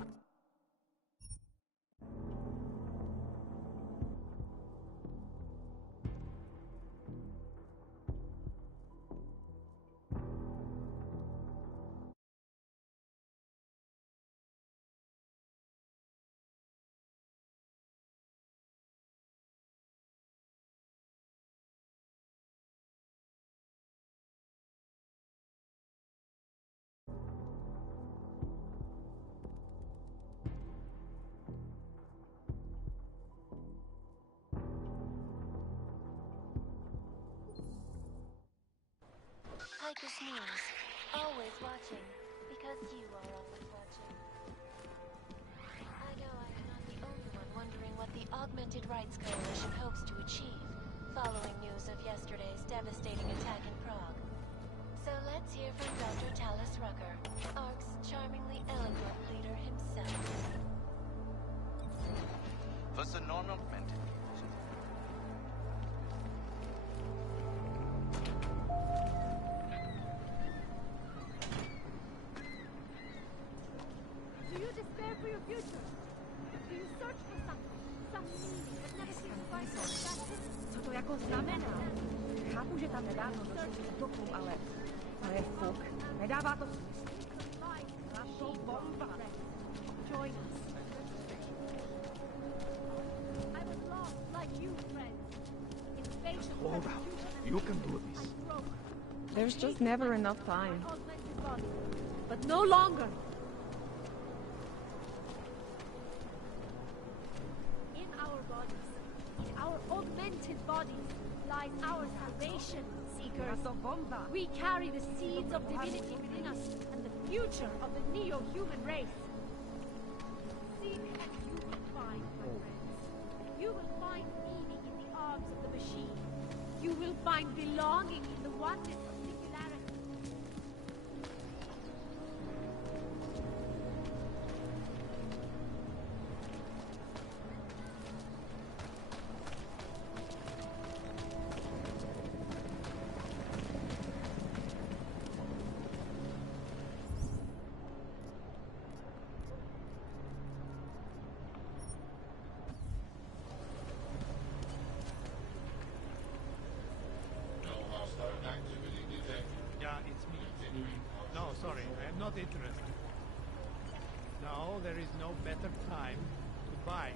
like this news. Always watching. Because you are always watching. I know I am not the only one wondering what the Augmented Rights Coalition hopes to achieve, following news of yesterday's devastating attack in Prague. So let's hear from Dr. Talis Rucker, ARC's charmingly eloquent leader himself. Was the normal augmented? Do you despair for your future? Do you search for something? Some meaning that never seems to find satisfaction? Co to jako znamená? Chápu, že tam nedávno došlo k útoku, ale to je fuk. Nedává to smysl. Na to bomba. Join us. I was lost like you, friends. In the face of Hold out. You can do this. There's just never enough time. But no longer. In our bodies, in our augmented bodies, lies our salvation, seekers. We carry the seeds of divinity within us and the future of the neo-human race. Seek and you will find, my friends. You will find meaning in the arms of the machine. You will find belonging in the oneness of singularity. Yeah, it's me. No, sorry, I am not interested. No, there is no better time to buy.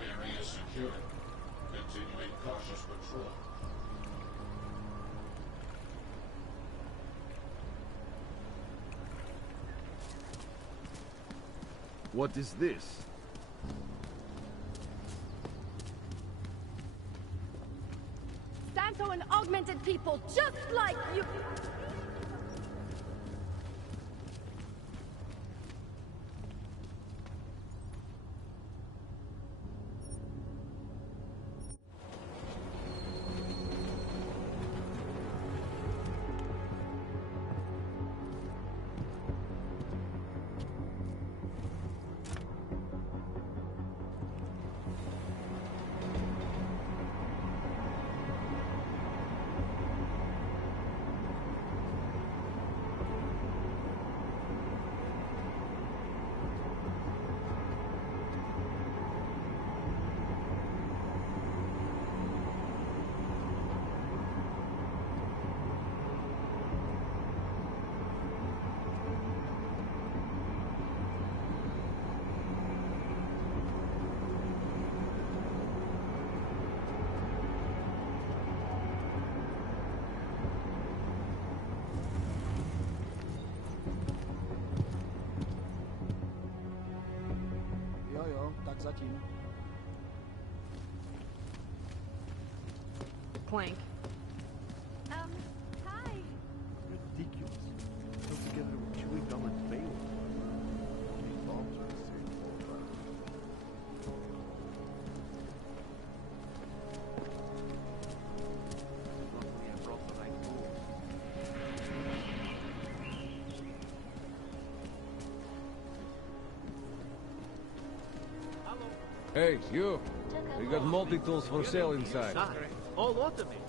Area secure. Continuing cautious patrol. What is this? Santo and augmented people, just like you! Jo, tak zatím. Clank. Hi. Ridiculous. Put together with chewing gum and fail. These bombs are the same ballpark. Luckily, I brought the right tool. Hey, you. We got multi-tools for sale inside. All automated.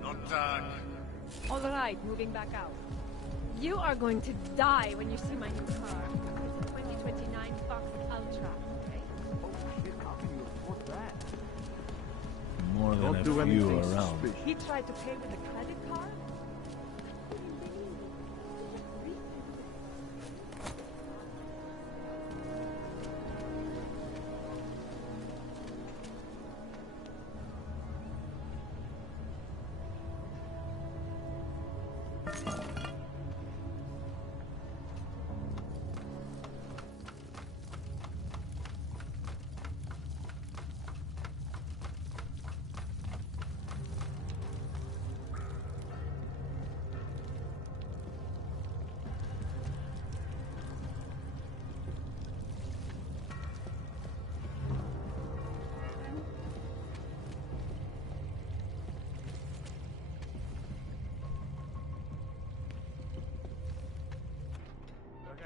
Not done. All right, moving back out. You are going to die when you see my new car. It's a 2029 Fox Ultra, okay? Oh shit, how can you afford that? More than Don't a do few anything around. suspicious. He tried to pay with a credit card?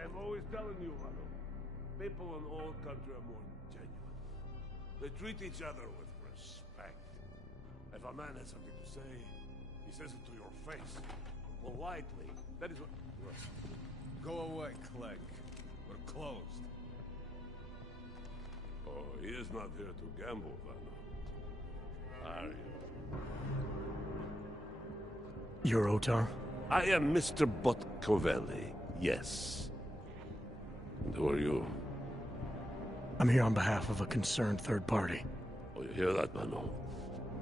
I am always telling you, Vano. People in old country are more genuine. They treat each other with respect. If a man has something to say, he says it to your face. Politely. That is what... Go away, Clegg. We're closed. Oh, he is not here to gamble, Vano. Are you? You're Otar? I am Mr. Botkovelli, yes. And who are you? I'm here on behalf of a concerned third party. Oh, you hear that, Vano?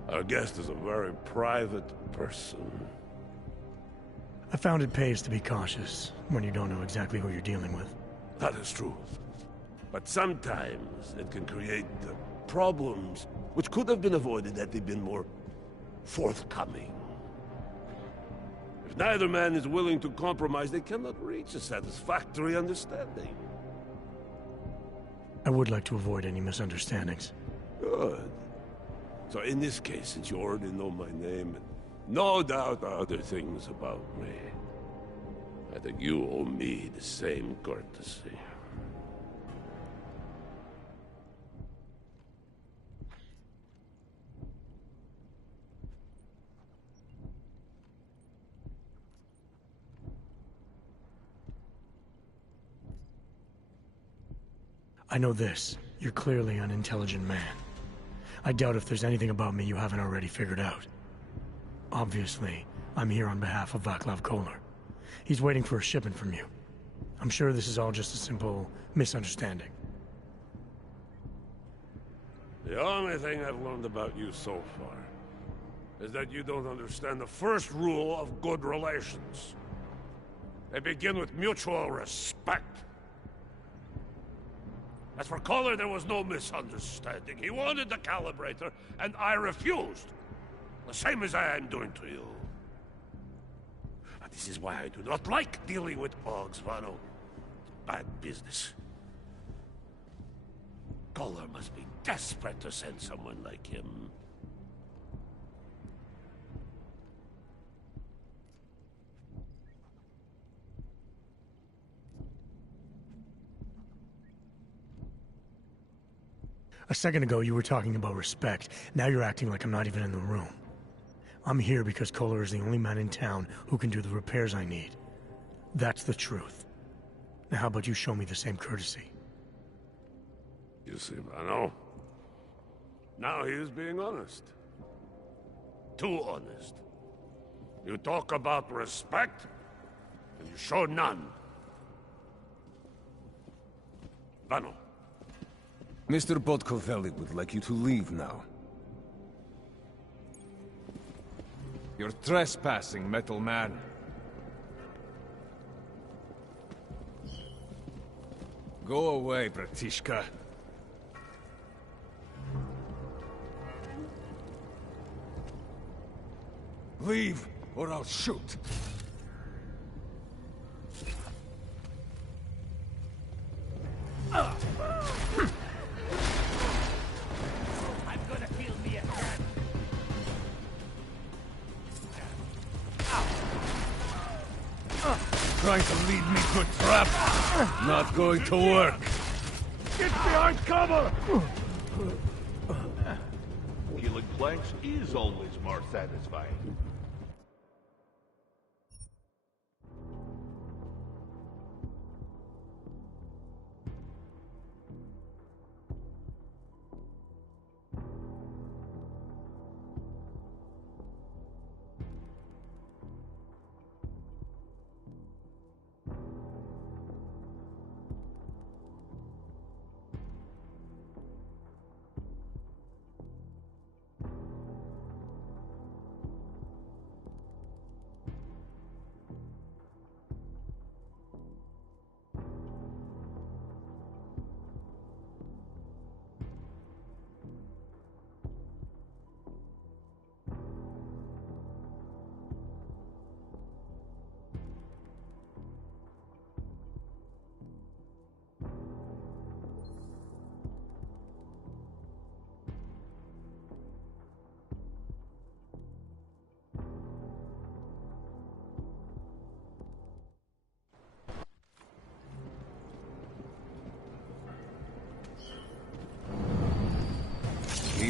Our guest is a very private person. I found it pays to be cautious when you don't know exactly who you're dealing with. That is true. But sometimes it can create problems which could have been avoided had they been more forthcoming. If neither man is willing to compromise, they cannot reach a satisfactory understanding. I would like to avoid any misunderstandings. Good. So in this case, since you already know my name and no doubt other things about me, I think you owe me the same courtesy. I know this. You're clearly an intelligent man. I doubt if there's anything about me you haven't already figured out. Obviously, I'm here on behalf of Vaclav Kolar. He's waiting for a shipment from you. I'm sure this is all just a simple misunderstanding. The only thing I've learned about you so far is that you don't understand the first rule of good relations. They begin with mutual respect. As for Kolar, there was no misunderstanding. He wanted the calibrator, and I refused. The same as I am doing to you. And this is why I do not like dealing with Boggs, Vano. Bad business. Kolar must be desperate to send someone like him. A second ago, you were talking about respect. Now you're acting like I'm not even in the room. I'm here because Kolar is the only man in town who can do the repairs I need. That's the truth. Now how about you show me the same courtesy? You see, Vano? Now he is being honest. Too honest. You talk about respect, and you show none. Vano. Mr. Botkovelli would like you to leave now. You're trespassing, Metal Man. Go away, Bratishka. Leave, or I'll shoot. I'm gonna kill me a cat. Trying to lead me to a trap? Not going to work. Get behind cover! Killing planks is always more satisfying.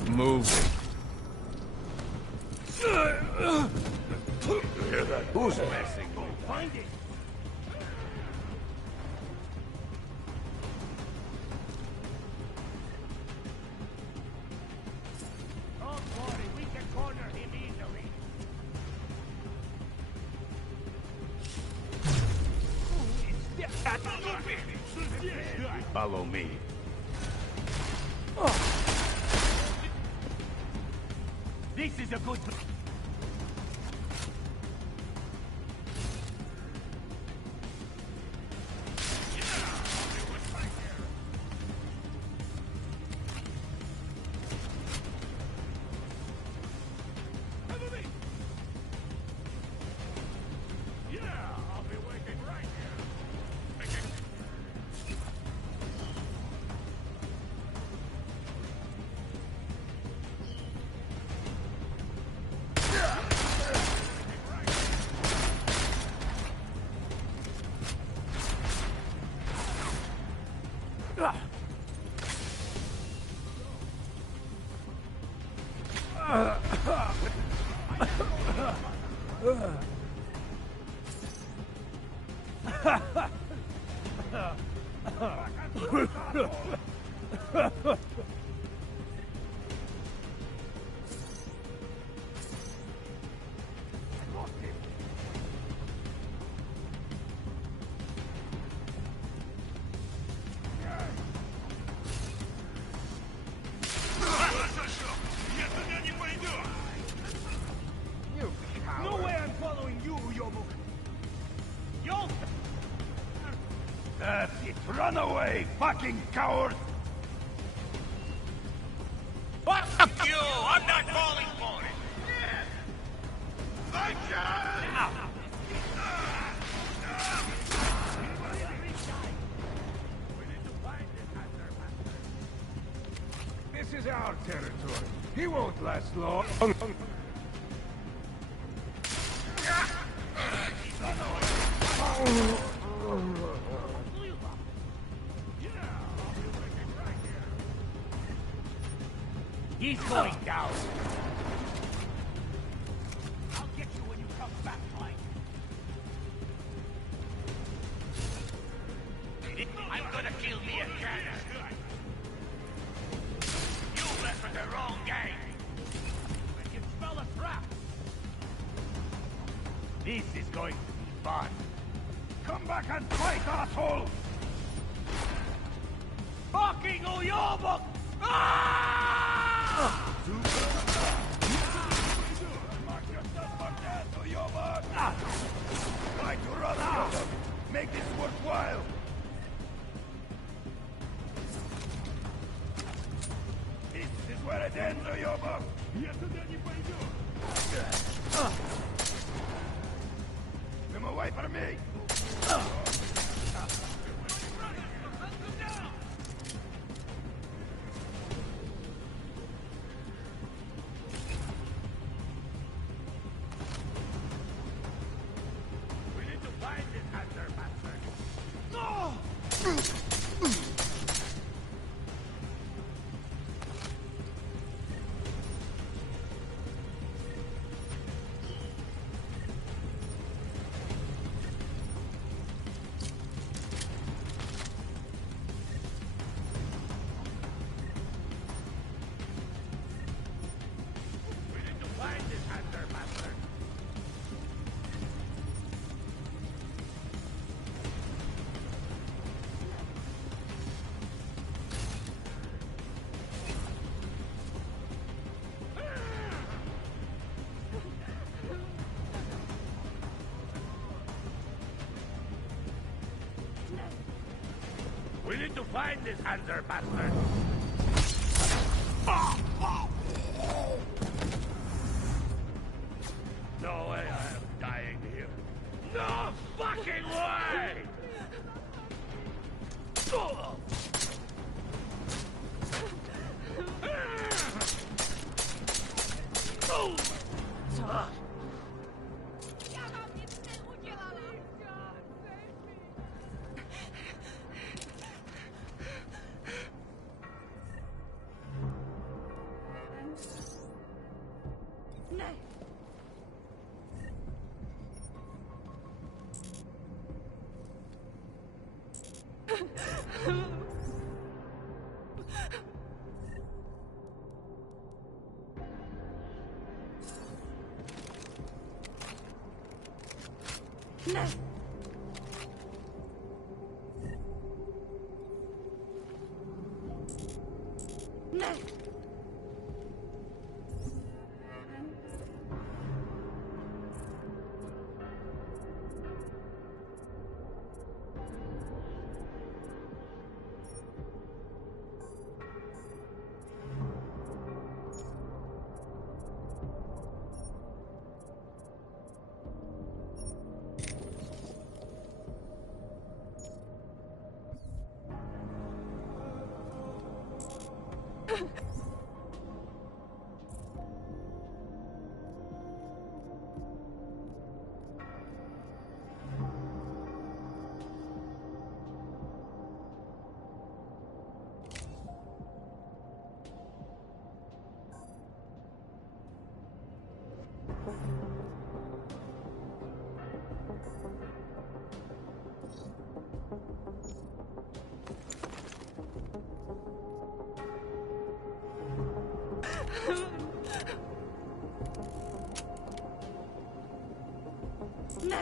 Move. Who's messing with me? Find it! Don't worry, we can corner him easily. Follow me. This is a good... No way I'm following you, Yobuk! Yo! That's it! Run away, fucking coward! Fuck you! I'm not falling for it! This is our territory. He won't last long. He's going down. I'll get you when you come back, Mike. I'm gonna kill me a cat. You left with the wrong gang. I can smell a trap. This is going to be fun. Come back and fight, asshole! Fucking Uyobuk! Ah! Try to run out! Make this worthwhile! This is where it ends, Uyobuk! Я туда не пойду! Come away from me! We need to find this Hunter bastard. No way I am dying here. No fucking way! No. No. No.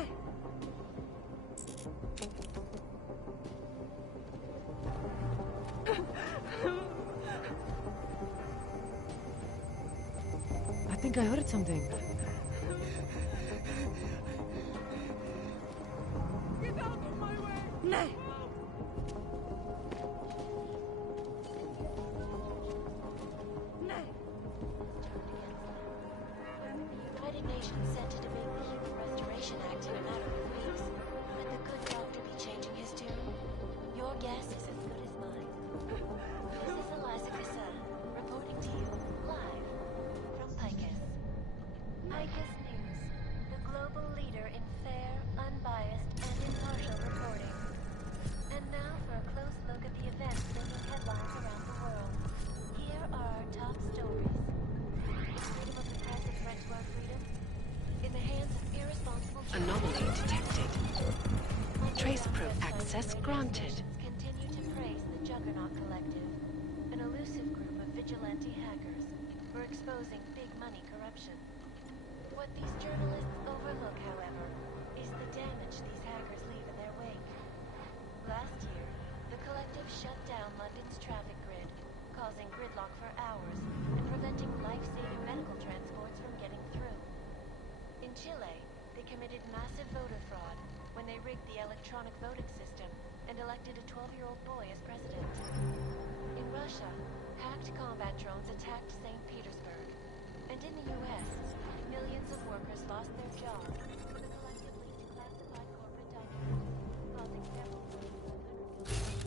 I think I heard something. Get out of my way! No. The United Nations sent to debate the Human Restoration Act in a matter of weeks. Could the good doctor be changing his tune? Your guess is as good as mine. This is Eliza Cassan, reporting to you, live, from Picus. Picus News, the global leader in fair, unbiased, and impartial reporting. And now for a close look at the events making headlines around the world. Here are our top stories. Freedom of the press a threat to our freedom? In the hands of irresponsible Anomaly detected. Traceproof access granted. Continue to praise the Juggernaut Collective, an elusive group of vigilante hackers, for exposing big money corruption. What these journalists overlook, however, is the damage these hackers leave in their wake. Last year, the collective shut down London's traffic grid, causing gridlock for hours and preventing life-saving medical transports from getting through. In Chile, they committed massive voter fraud when they rigged the electronic voting system and elected a 12-year-old boy as president. In Russia, hacked combat drones attacked St. Petersburg. And in the US, millions of workers lost their jobs when the collective leaked classified corporate documents, causing several millions of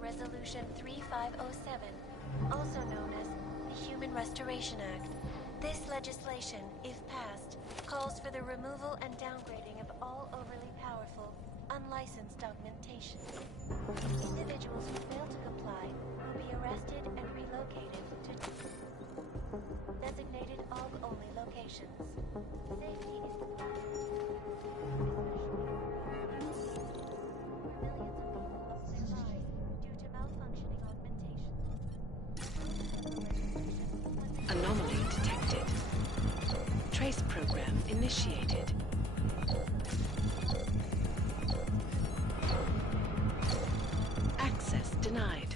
Resolution 3507, also known as the Human Restoration Act. This legislation, if passed, calls for the removal and downgrading of all overly powerful, unlicensed augmentation. Individuals who fail to comply will be arrested and relocated to designated AUG-only locations. Safety is Anomaly detected. Trace program initiated. Access denied.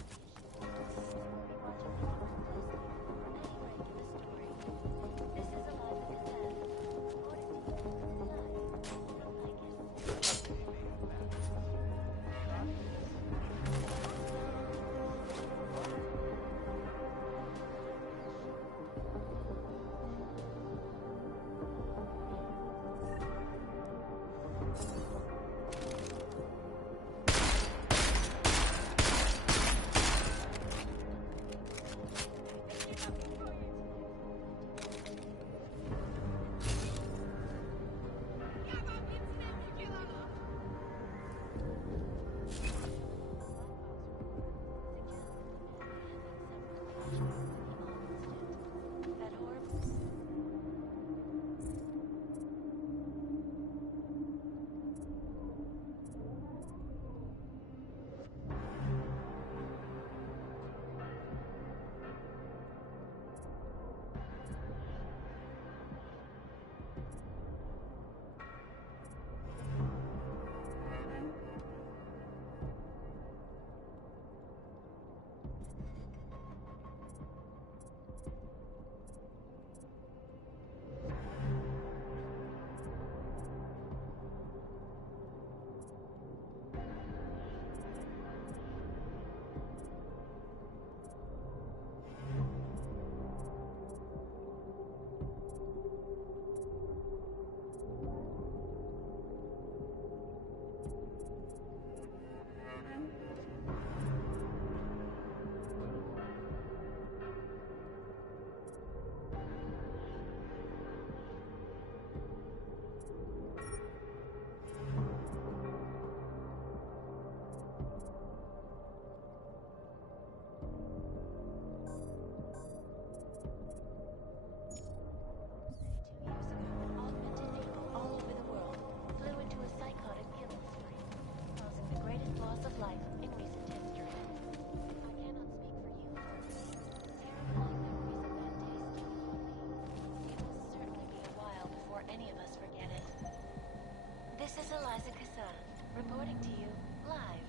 This is Eliza Kassan, reporting to you live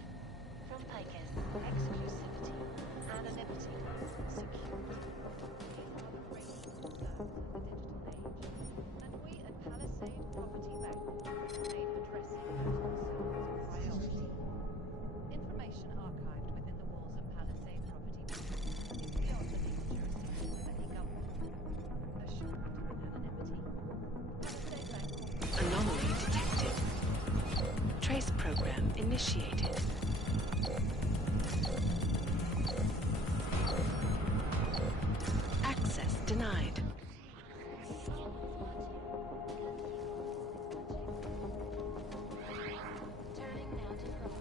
from Picus. Exclusivity, anonymity, security. And we at Palisade Property Bank made addressing those concerns a priority. Information archived within the walls of Palisade Property Bank is beyond the legal jurisdiction of any government. Assured in anonymity. Palisade Bank anomaly detected. Trace program initiated. Access denied. Turning now to phone.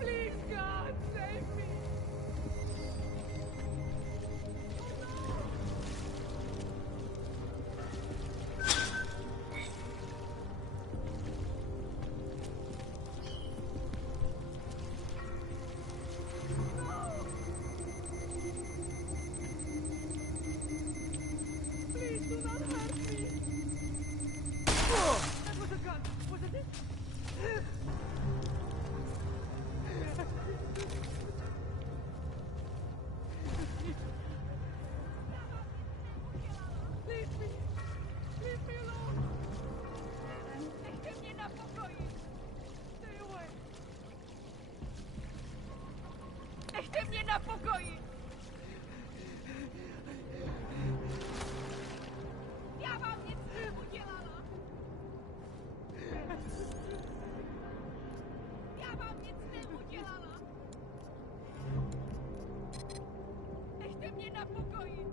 Please, God, save me! Please do not hurt me! That was a gun, wasn't it? Leave me! Leave me alone! Nechte mě na pokoji! Stay away! Nechte mě na pokoji! Já vám nic neudělala! Já vám nic neudělala! Nechte mě na pokoji!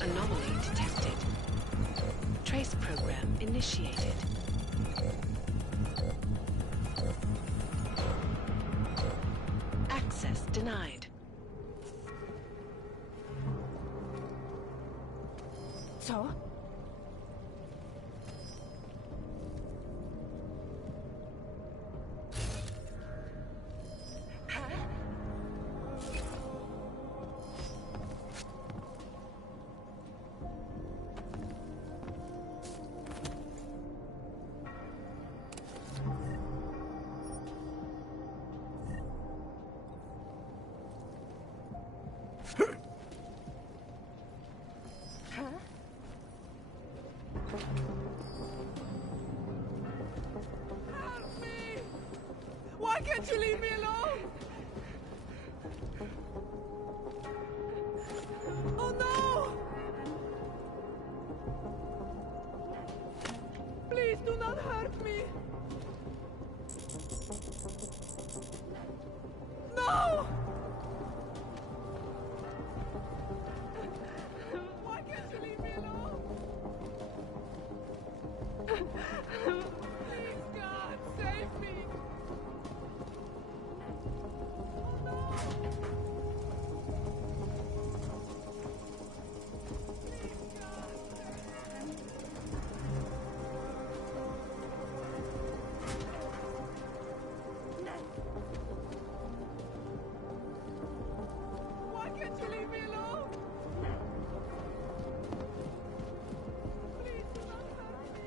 Anomaly detected. Trace program initiated. Access denied. Co? Help me! Why can't you leave me alone? Oh no! Please do not hurt me! No! Why can't you leave me alone? Please, God, save me! Oh no! Please, God, save me! Why can't you leave me alone? Please do not hurt me.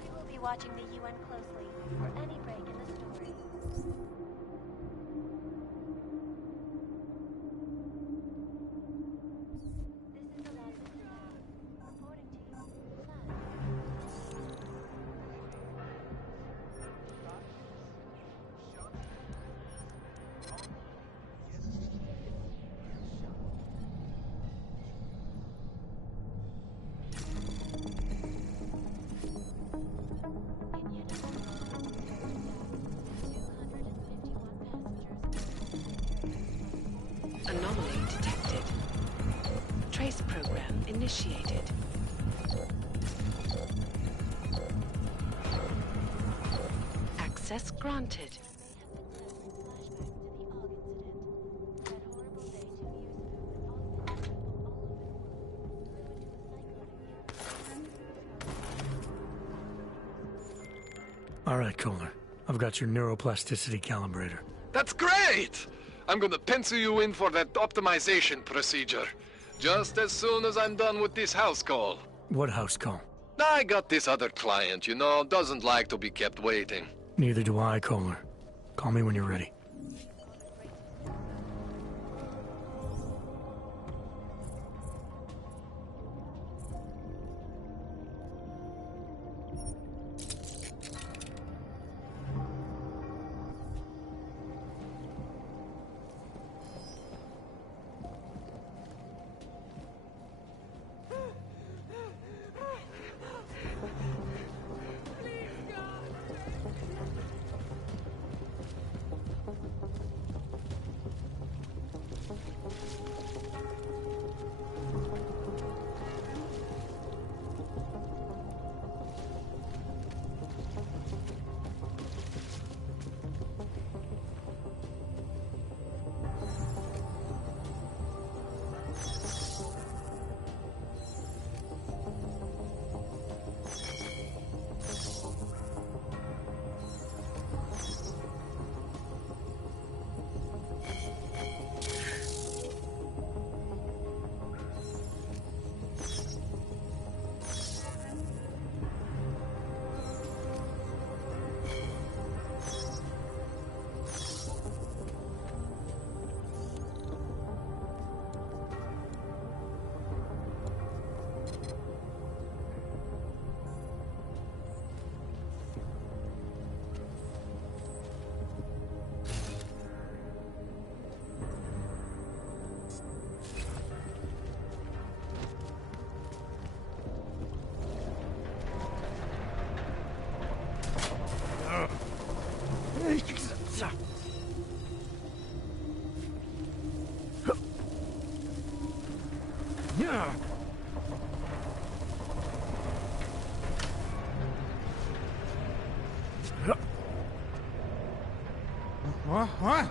We will be watching the UN closely for any break in the story. This is Eliza Kassan, reporting to you live. In unison. initiated. Access granted. All right, Kohler. I've got your neuroplasticity calibrator. That's great! I'm gonna pencil you in for that optimization procedure. Just as soon as I'm done with this house call. What house call? I got this other client, you know, doesn't like to be kept waiting. Neither do I, Kohler. Call me when you're ready. What?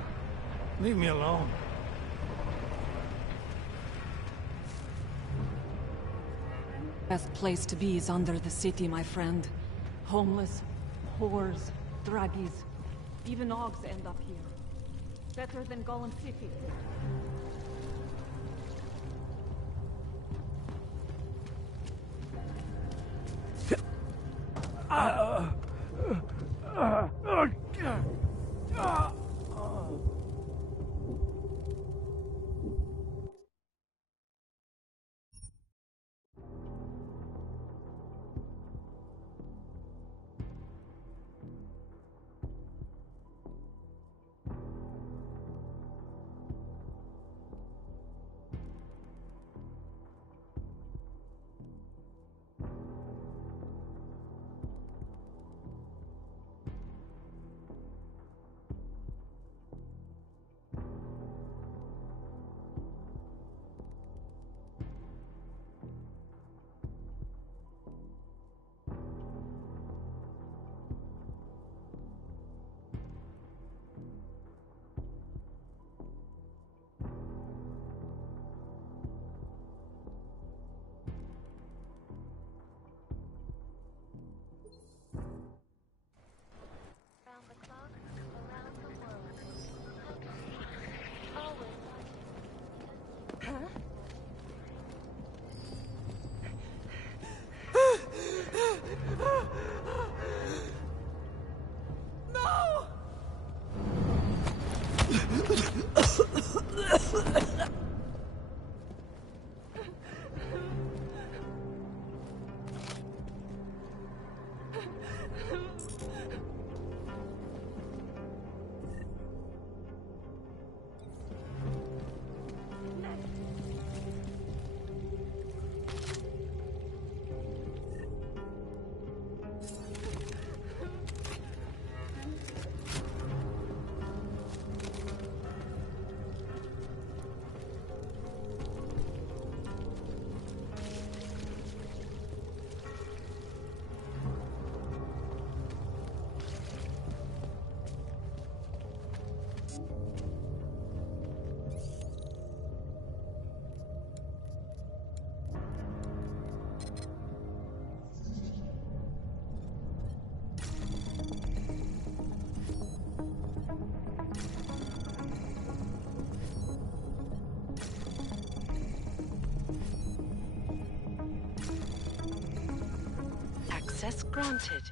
Leave me alone. Best place to be is under the city, my friend. Homeless, whores, druggies. Even Augs end up here. Better than Golem City. Granted.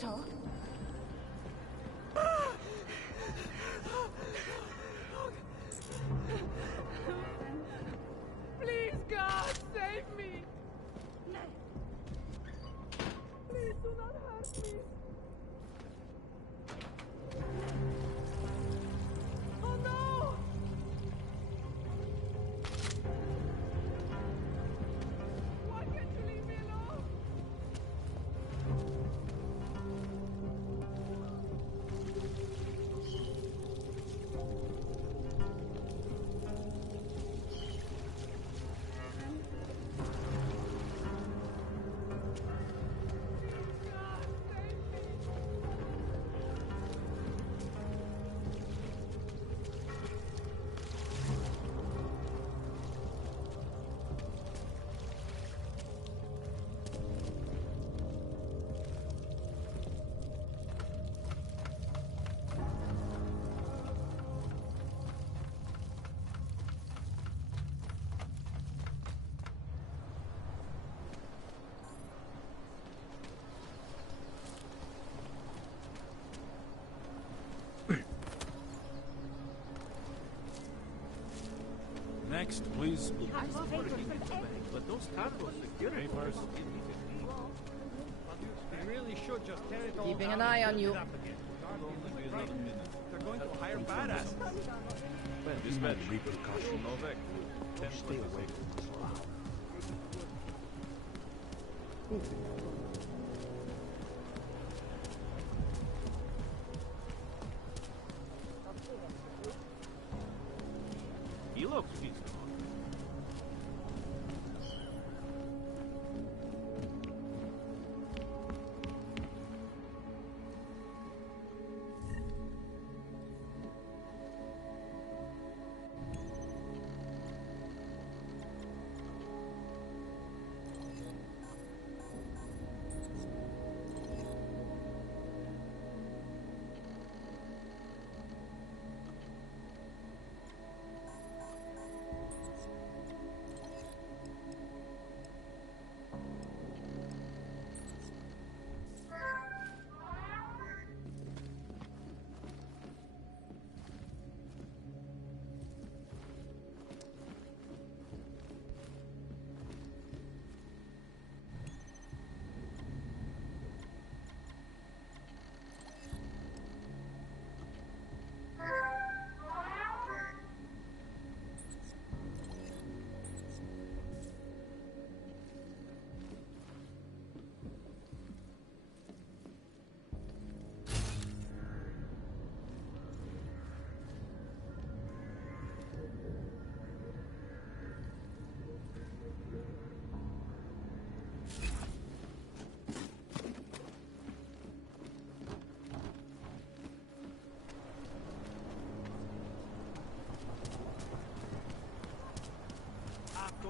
Co? Please, God, save me! Please do not hurt me! Oh no! Why can't you leave me alone? Next, please. I'm not going to give it to bank, but those cargoes security Papers. We really should just tear it all Keeping down an eye and on build you. it up again. They're going to hire badasses. Dispatch. Novak. Stay away from this lot. Ooh.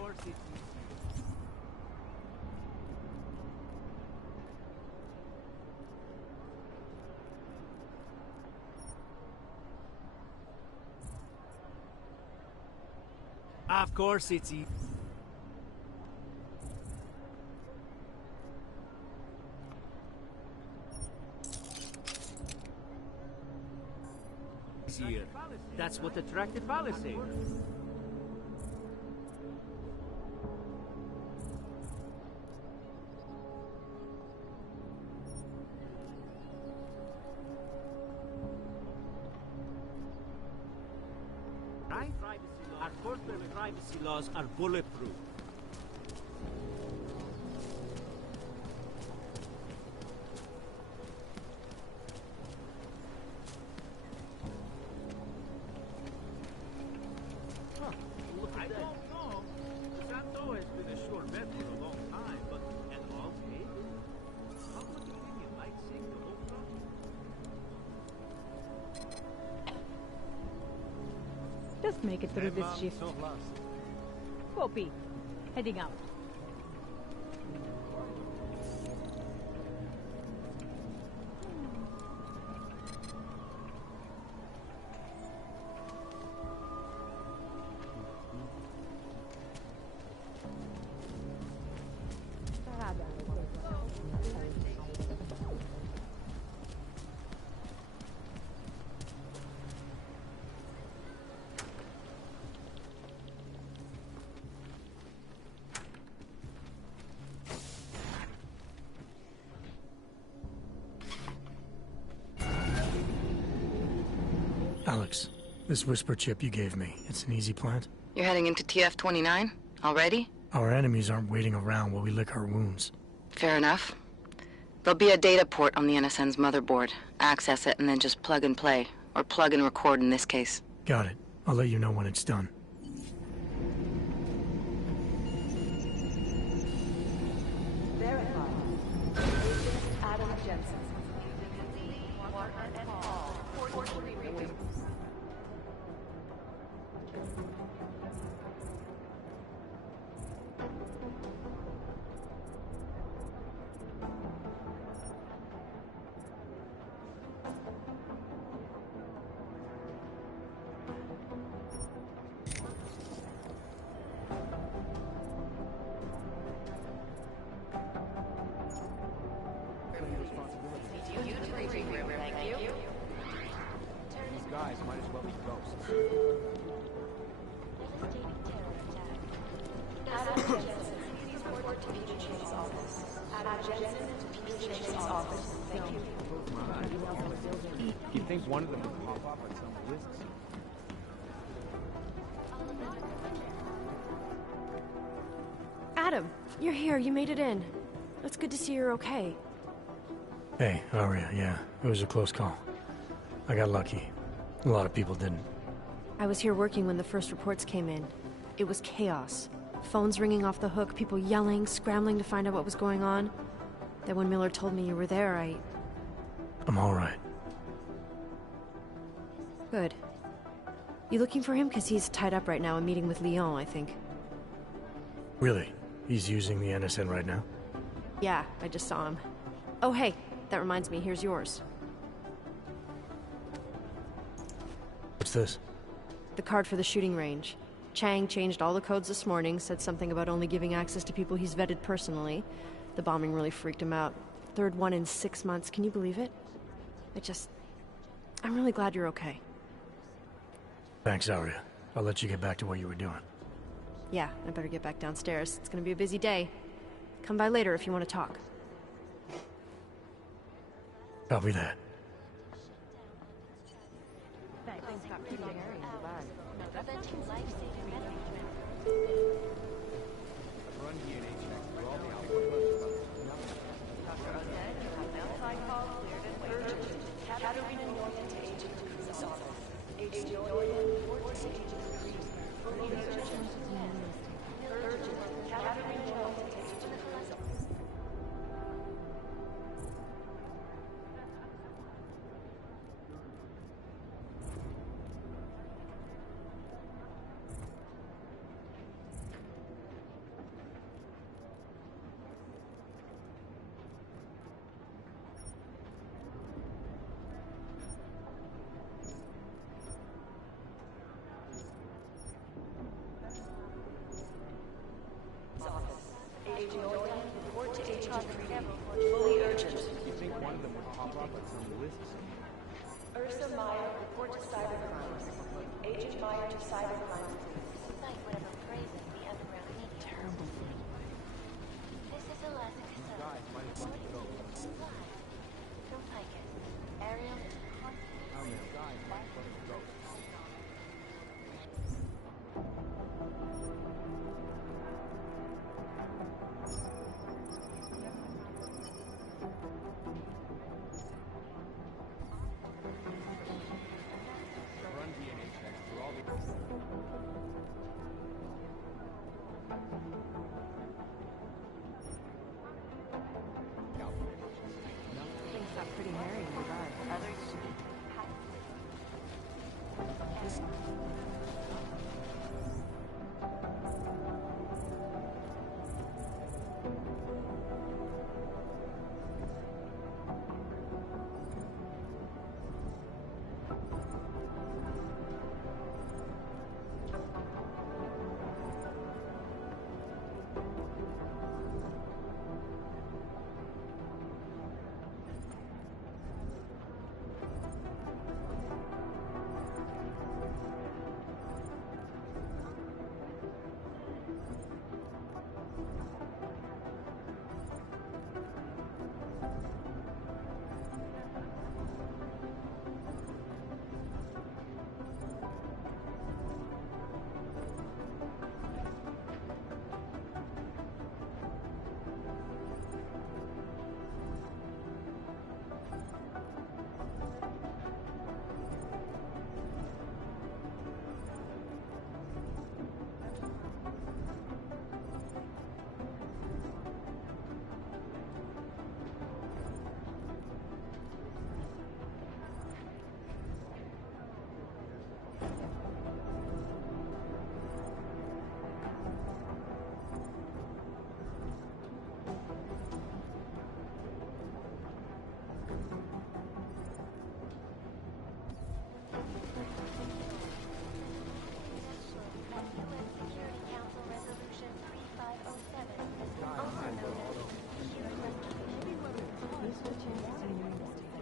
course it's Of course it's easier. That's what attracted Palisade. Right? Our corporate privacy laws are bulletproof. I don't know. Santo has been a sure bet for a long time, but an all-pay? Public opinion might sink the whole project. Just make it through this shift. Copy. Heading out. Alex, this whisper chip you gave me, it's an easy plant? You're heading into TF-29? Already? Our enemies aren't waiting around while we lick our wounds. Fair enough. There'll be a data port on the NSN's motherboard. Access it and then just plug and play. Or plug and record in this case. Got it. I'll let you know when it's done. Verify. Adam Jensen. Warner and Hall. These guys might as well be ghosts. Adam Jensen, please report to Peter Chang's office. Adam Jensen to Peter Chang's office. Thank you. You'd think one of them would pop up on some list. Adam, you're here. You made it in. It's good to see you're okay. Hey, Aria, yeah, it was a close call. I got lucky. A lot of people didn't. I was here working when the first reports came in. It was chaos. Phones ringing off the hook, people yelling, scrambling to find out what was going on. Then when Miller told me you were there, I'm all right. Good. You looking for him? Because he's tied up right now, a meeting with Lyon, I think. Really? He's using the NSN right now? Yeah, I just saw him. Oh, hey, that reminds me, here's yours. What's this? The card for the shooting range. Chang changed all the codes this morning, said something about only giving access to people he's vetted personally. The bombing really freaked him out. Third one in 6 months, can you believe it? I'm really glad you're okay. Thanks, Aria. I'll let you get back to what you were doing. Yeah, I better get back downstairs. It's gonna be a busy day. Come by later if you want to talk. Copy that. Fully urgent. You think one of them would pop up on some list somewhere? Ursa Meyer, report to cybercrimes. Agent Meyer to cybercrimes, please. Cite whatever phrases the underground media. Terrible thing. This is Eliza These guys might as well be ghosts. Live from Picus. Ariel is constantly How many guys might as well be ghosts? Run DNA checks through all the... Things got pretty hairy in the dark. others. Security Council Resolution 3507.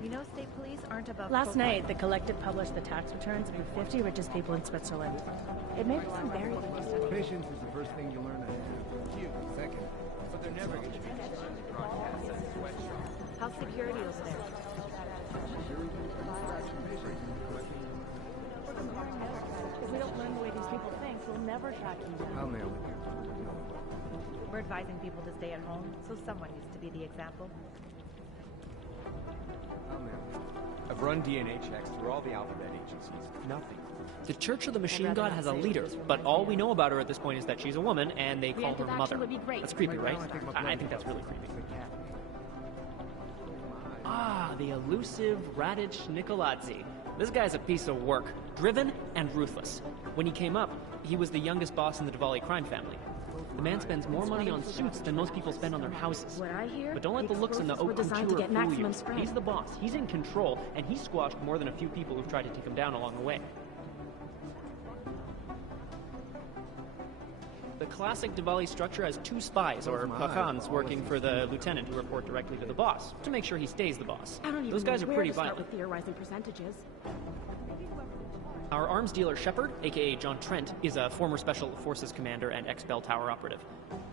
You know state police aren't above... Last night, the Collective published the tax returns of the 50 richest people in Switzerland. It made me seem very interesting. Patience is the first thing you learn to have. Cute, second. But they're never going to be broadcast as a sweatshop. How's security over there? If we don't learn the way these people think, we'll never track them down. I'll nail it. We're advising people to stay at home, so someone needs to be the example. I'll nail it. I've run DNA checks through all the alphabet agencies. Nothing. The Church of the Machine God has a leader, but all we know about her at this point is that she's a woman, and they call her Mother. That's creepy, right? I think that's really creepy. Ah, the elusive Radic Nicolazzi. This guy's a piece of work, driven and ruthless. When he came up, he was the youngest boss in the Diwali crime family. The man spends more money on suits than most people spend on their houses. What I hear, But don't let the looks in the haute designed to couture get fool maximum you. spread. He's the boss, he's in control, and he's squashed more than a few people who've tried to take him down along the way. The classic Diwali structure has two spies, or pakhans, working for the lieutenant who report directly to the boss, to make sure he stays the boss. I don't even Those guys know are where pretty to start violent. with theorizing percentages. Our arms dealer Shepard, aka John Trent, is a former Special Forces commander and ex-Bell Tower operative.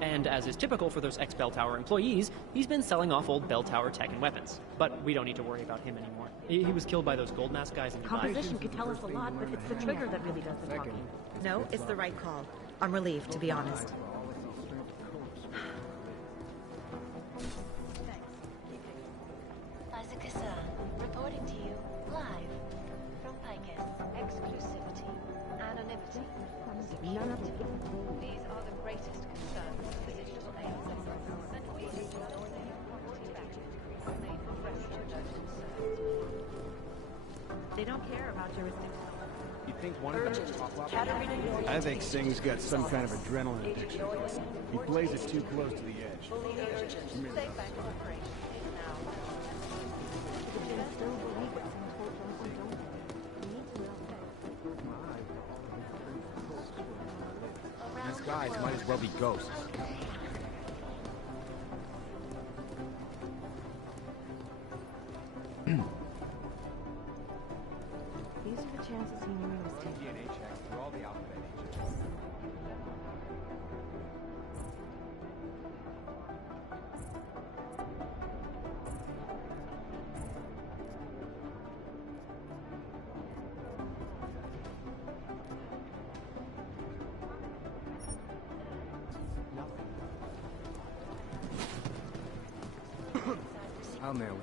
And as is typical for those ex-Bell Tower employees, he's been selling off old Bell Tower tech and weapons. But we don't need to worry about him anymore. He was killed by those gold mask guys in Dubai. Composition could tell us a lot, but it's the trigger that really does the talking. No, it's the right call. I'm relieved, to be honest. Liza Kassan, reporting to you live from Picus. Exclusivity, anonymity, security. These are the greatest concerns of the digital age. And we do not say property values may progress to those concerns. They don't care about jurisdiction. You think one of them would pop up? I think Singh's got some kind of adrenaline addiction. He plays it too close to the edge. Stay back in operation now. These guys might as well be ghosts. These are the chances he knew he was taking. DNA checks through all the alphabet agents. I'll nail it.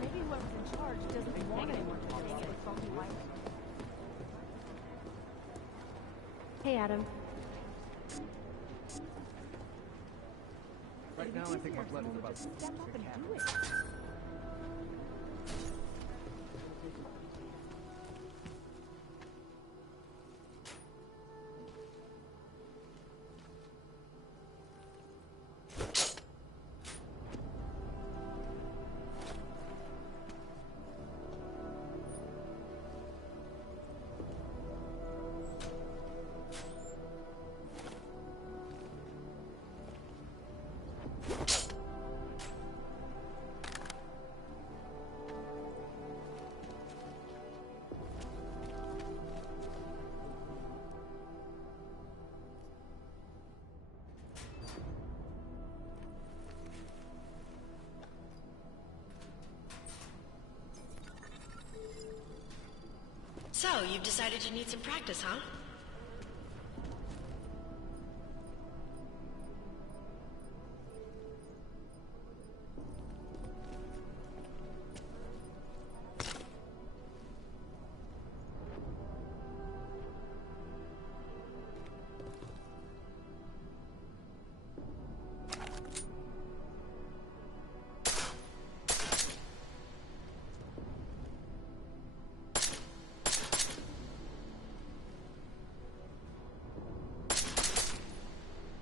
Maybe whoever's in charge doesn't want anyone to take it from the light. Hey, Adam. Right now, I think my blood is about Step up and do it. So, you've decided you need some practice, huh?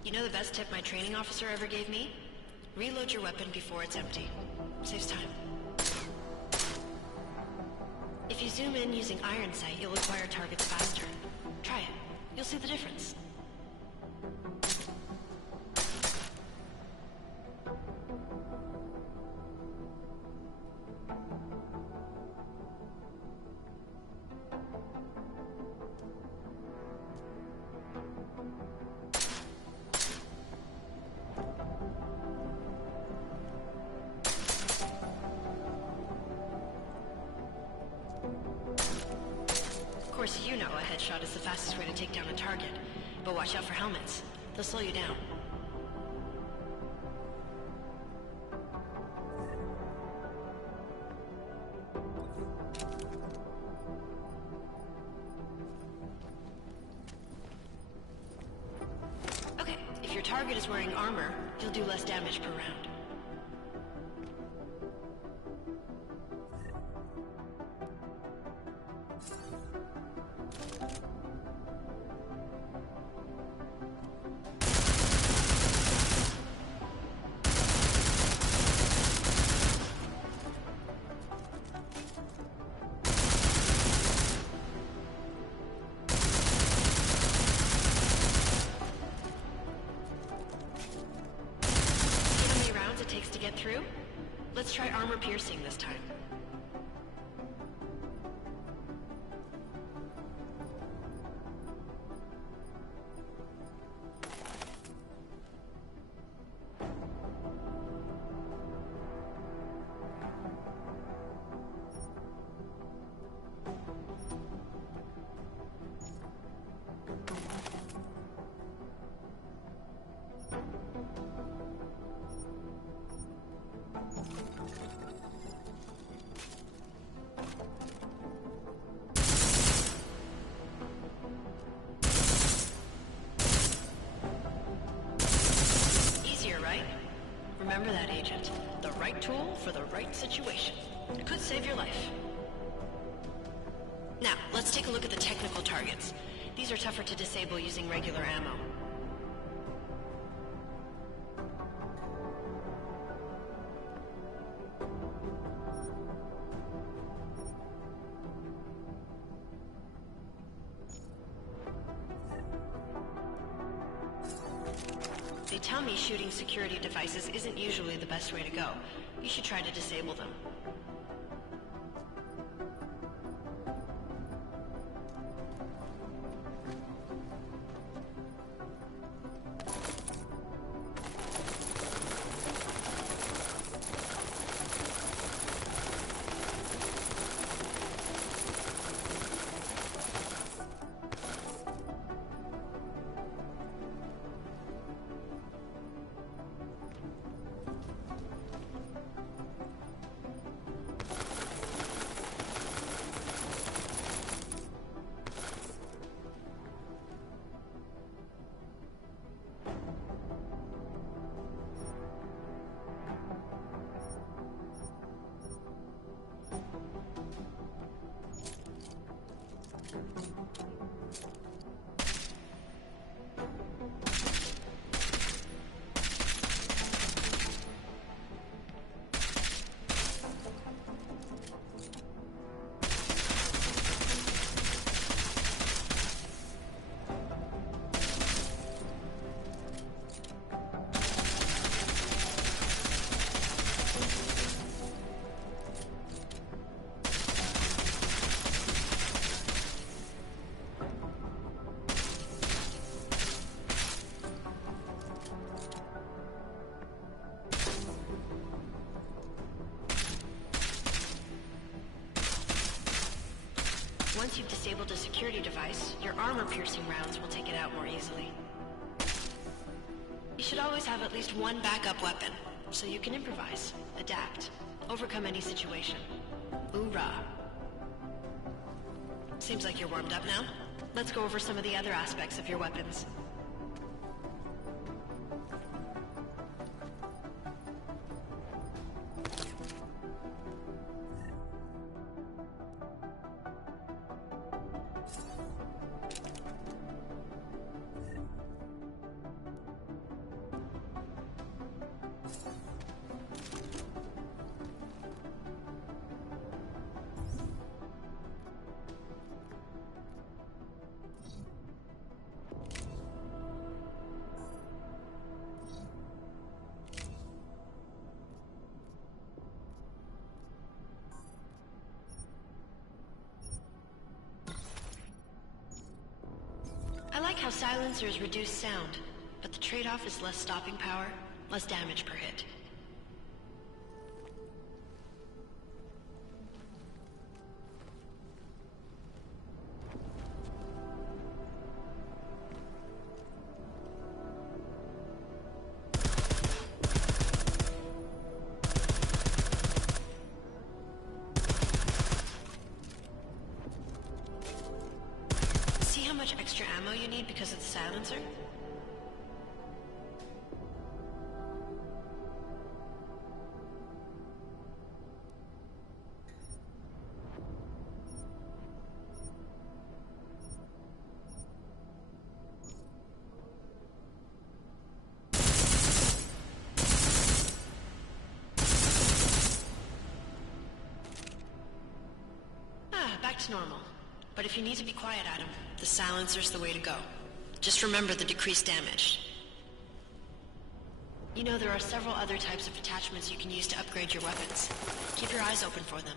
You know the best tip my training officer ever gave me? Reload your weapon before it's empty. Saves time. If you zoom in using iron sight, you'll acquire targets faster. Try it. You'll see the difference. Of course, you know a headshot is the fastest way to take down a target. But watch out for helmets. They'll slow you down. Okay, if your target is wearing armor, you'll do less damage per round. Through? Let's try armor piercing this time. Remember that, Agent. The right tool for the right situation. It could save your life. Now, let's take a look at the technical targets. These are tougher to disable using regular ammo. They tell me shooting security devices isn't usually the best way to go. You should try to disable them. once you've disabled a security device, your armor-piercing rounds will take it out more easily. You should always have at least one backup weapon, so you can improvise, adapt, overcome any situation. Hoorah! Seems like you're warmed up now. Let's go over some of the other aspects of your weapons. I like how silencers reduce sound, but the trade-off is less stopping power, less damage per hit. Extra ammo you need because of the silencer? Back to normal. But if you need to be quiet, Adam, the silencer's the way to go. Just remember the decreased damage. You know, there are several other types of attachments you can use to upgrade your weapons. Keep your eyes open for them.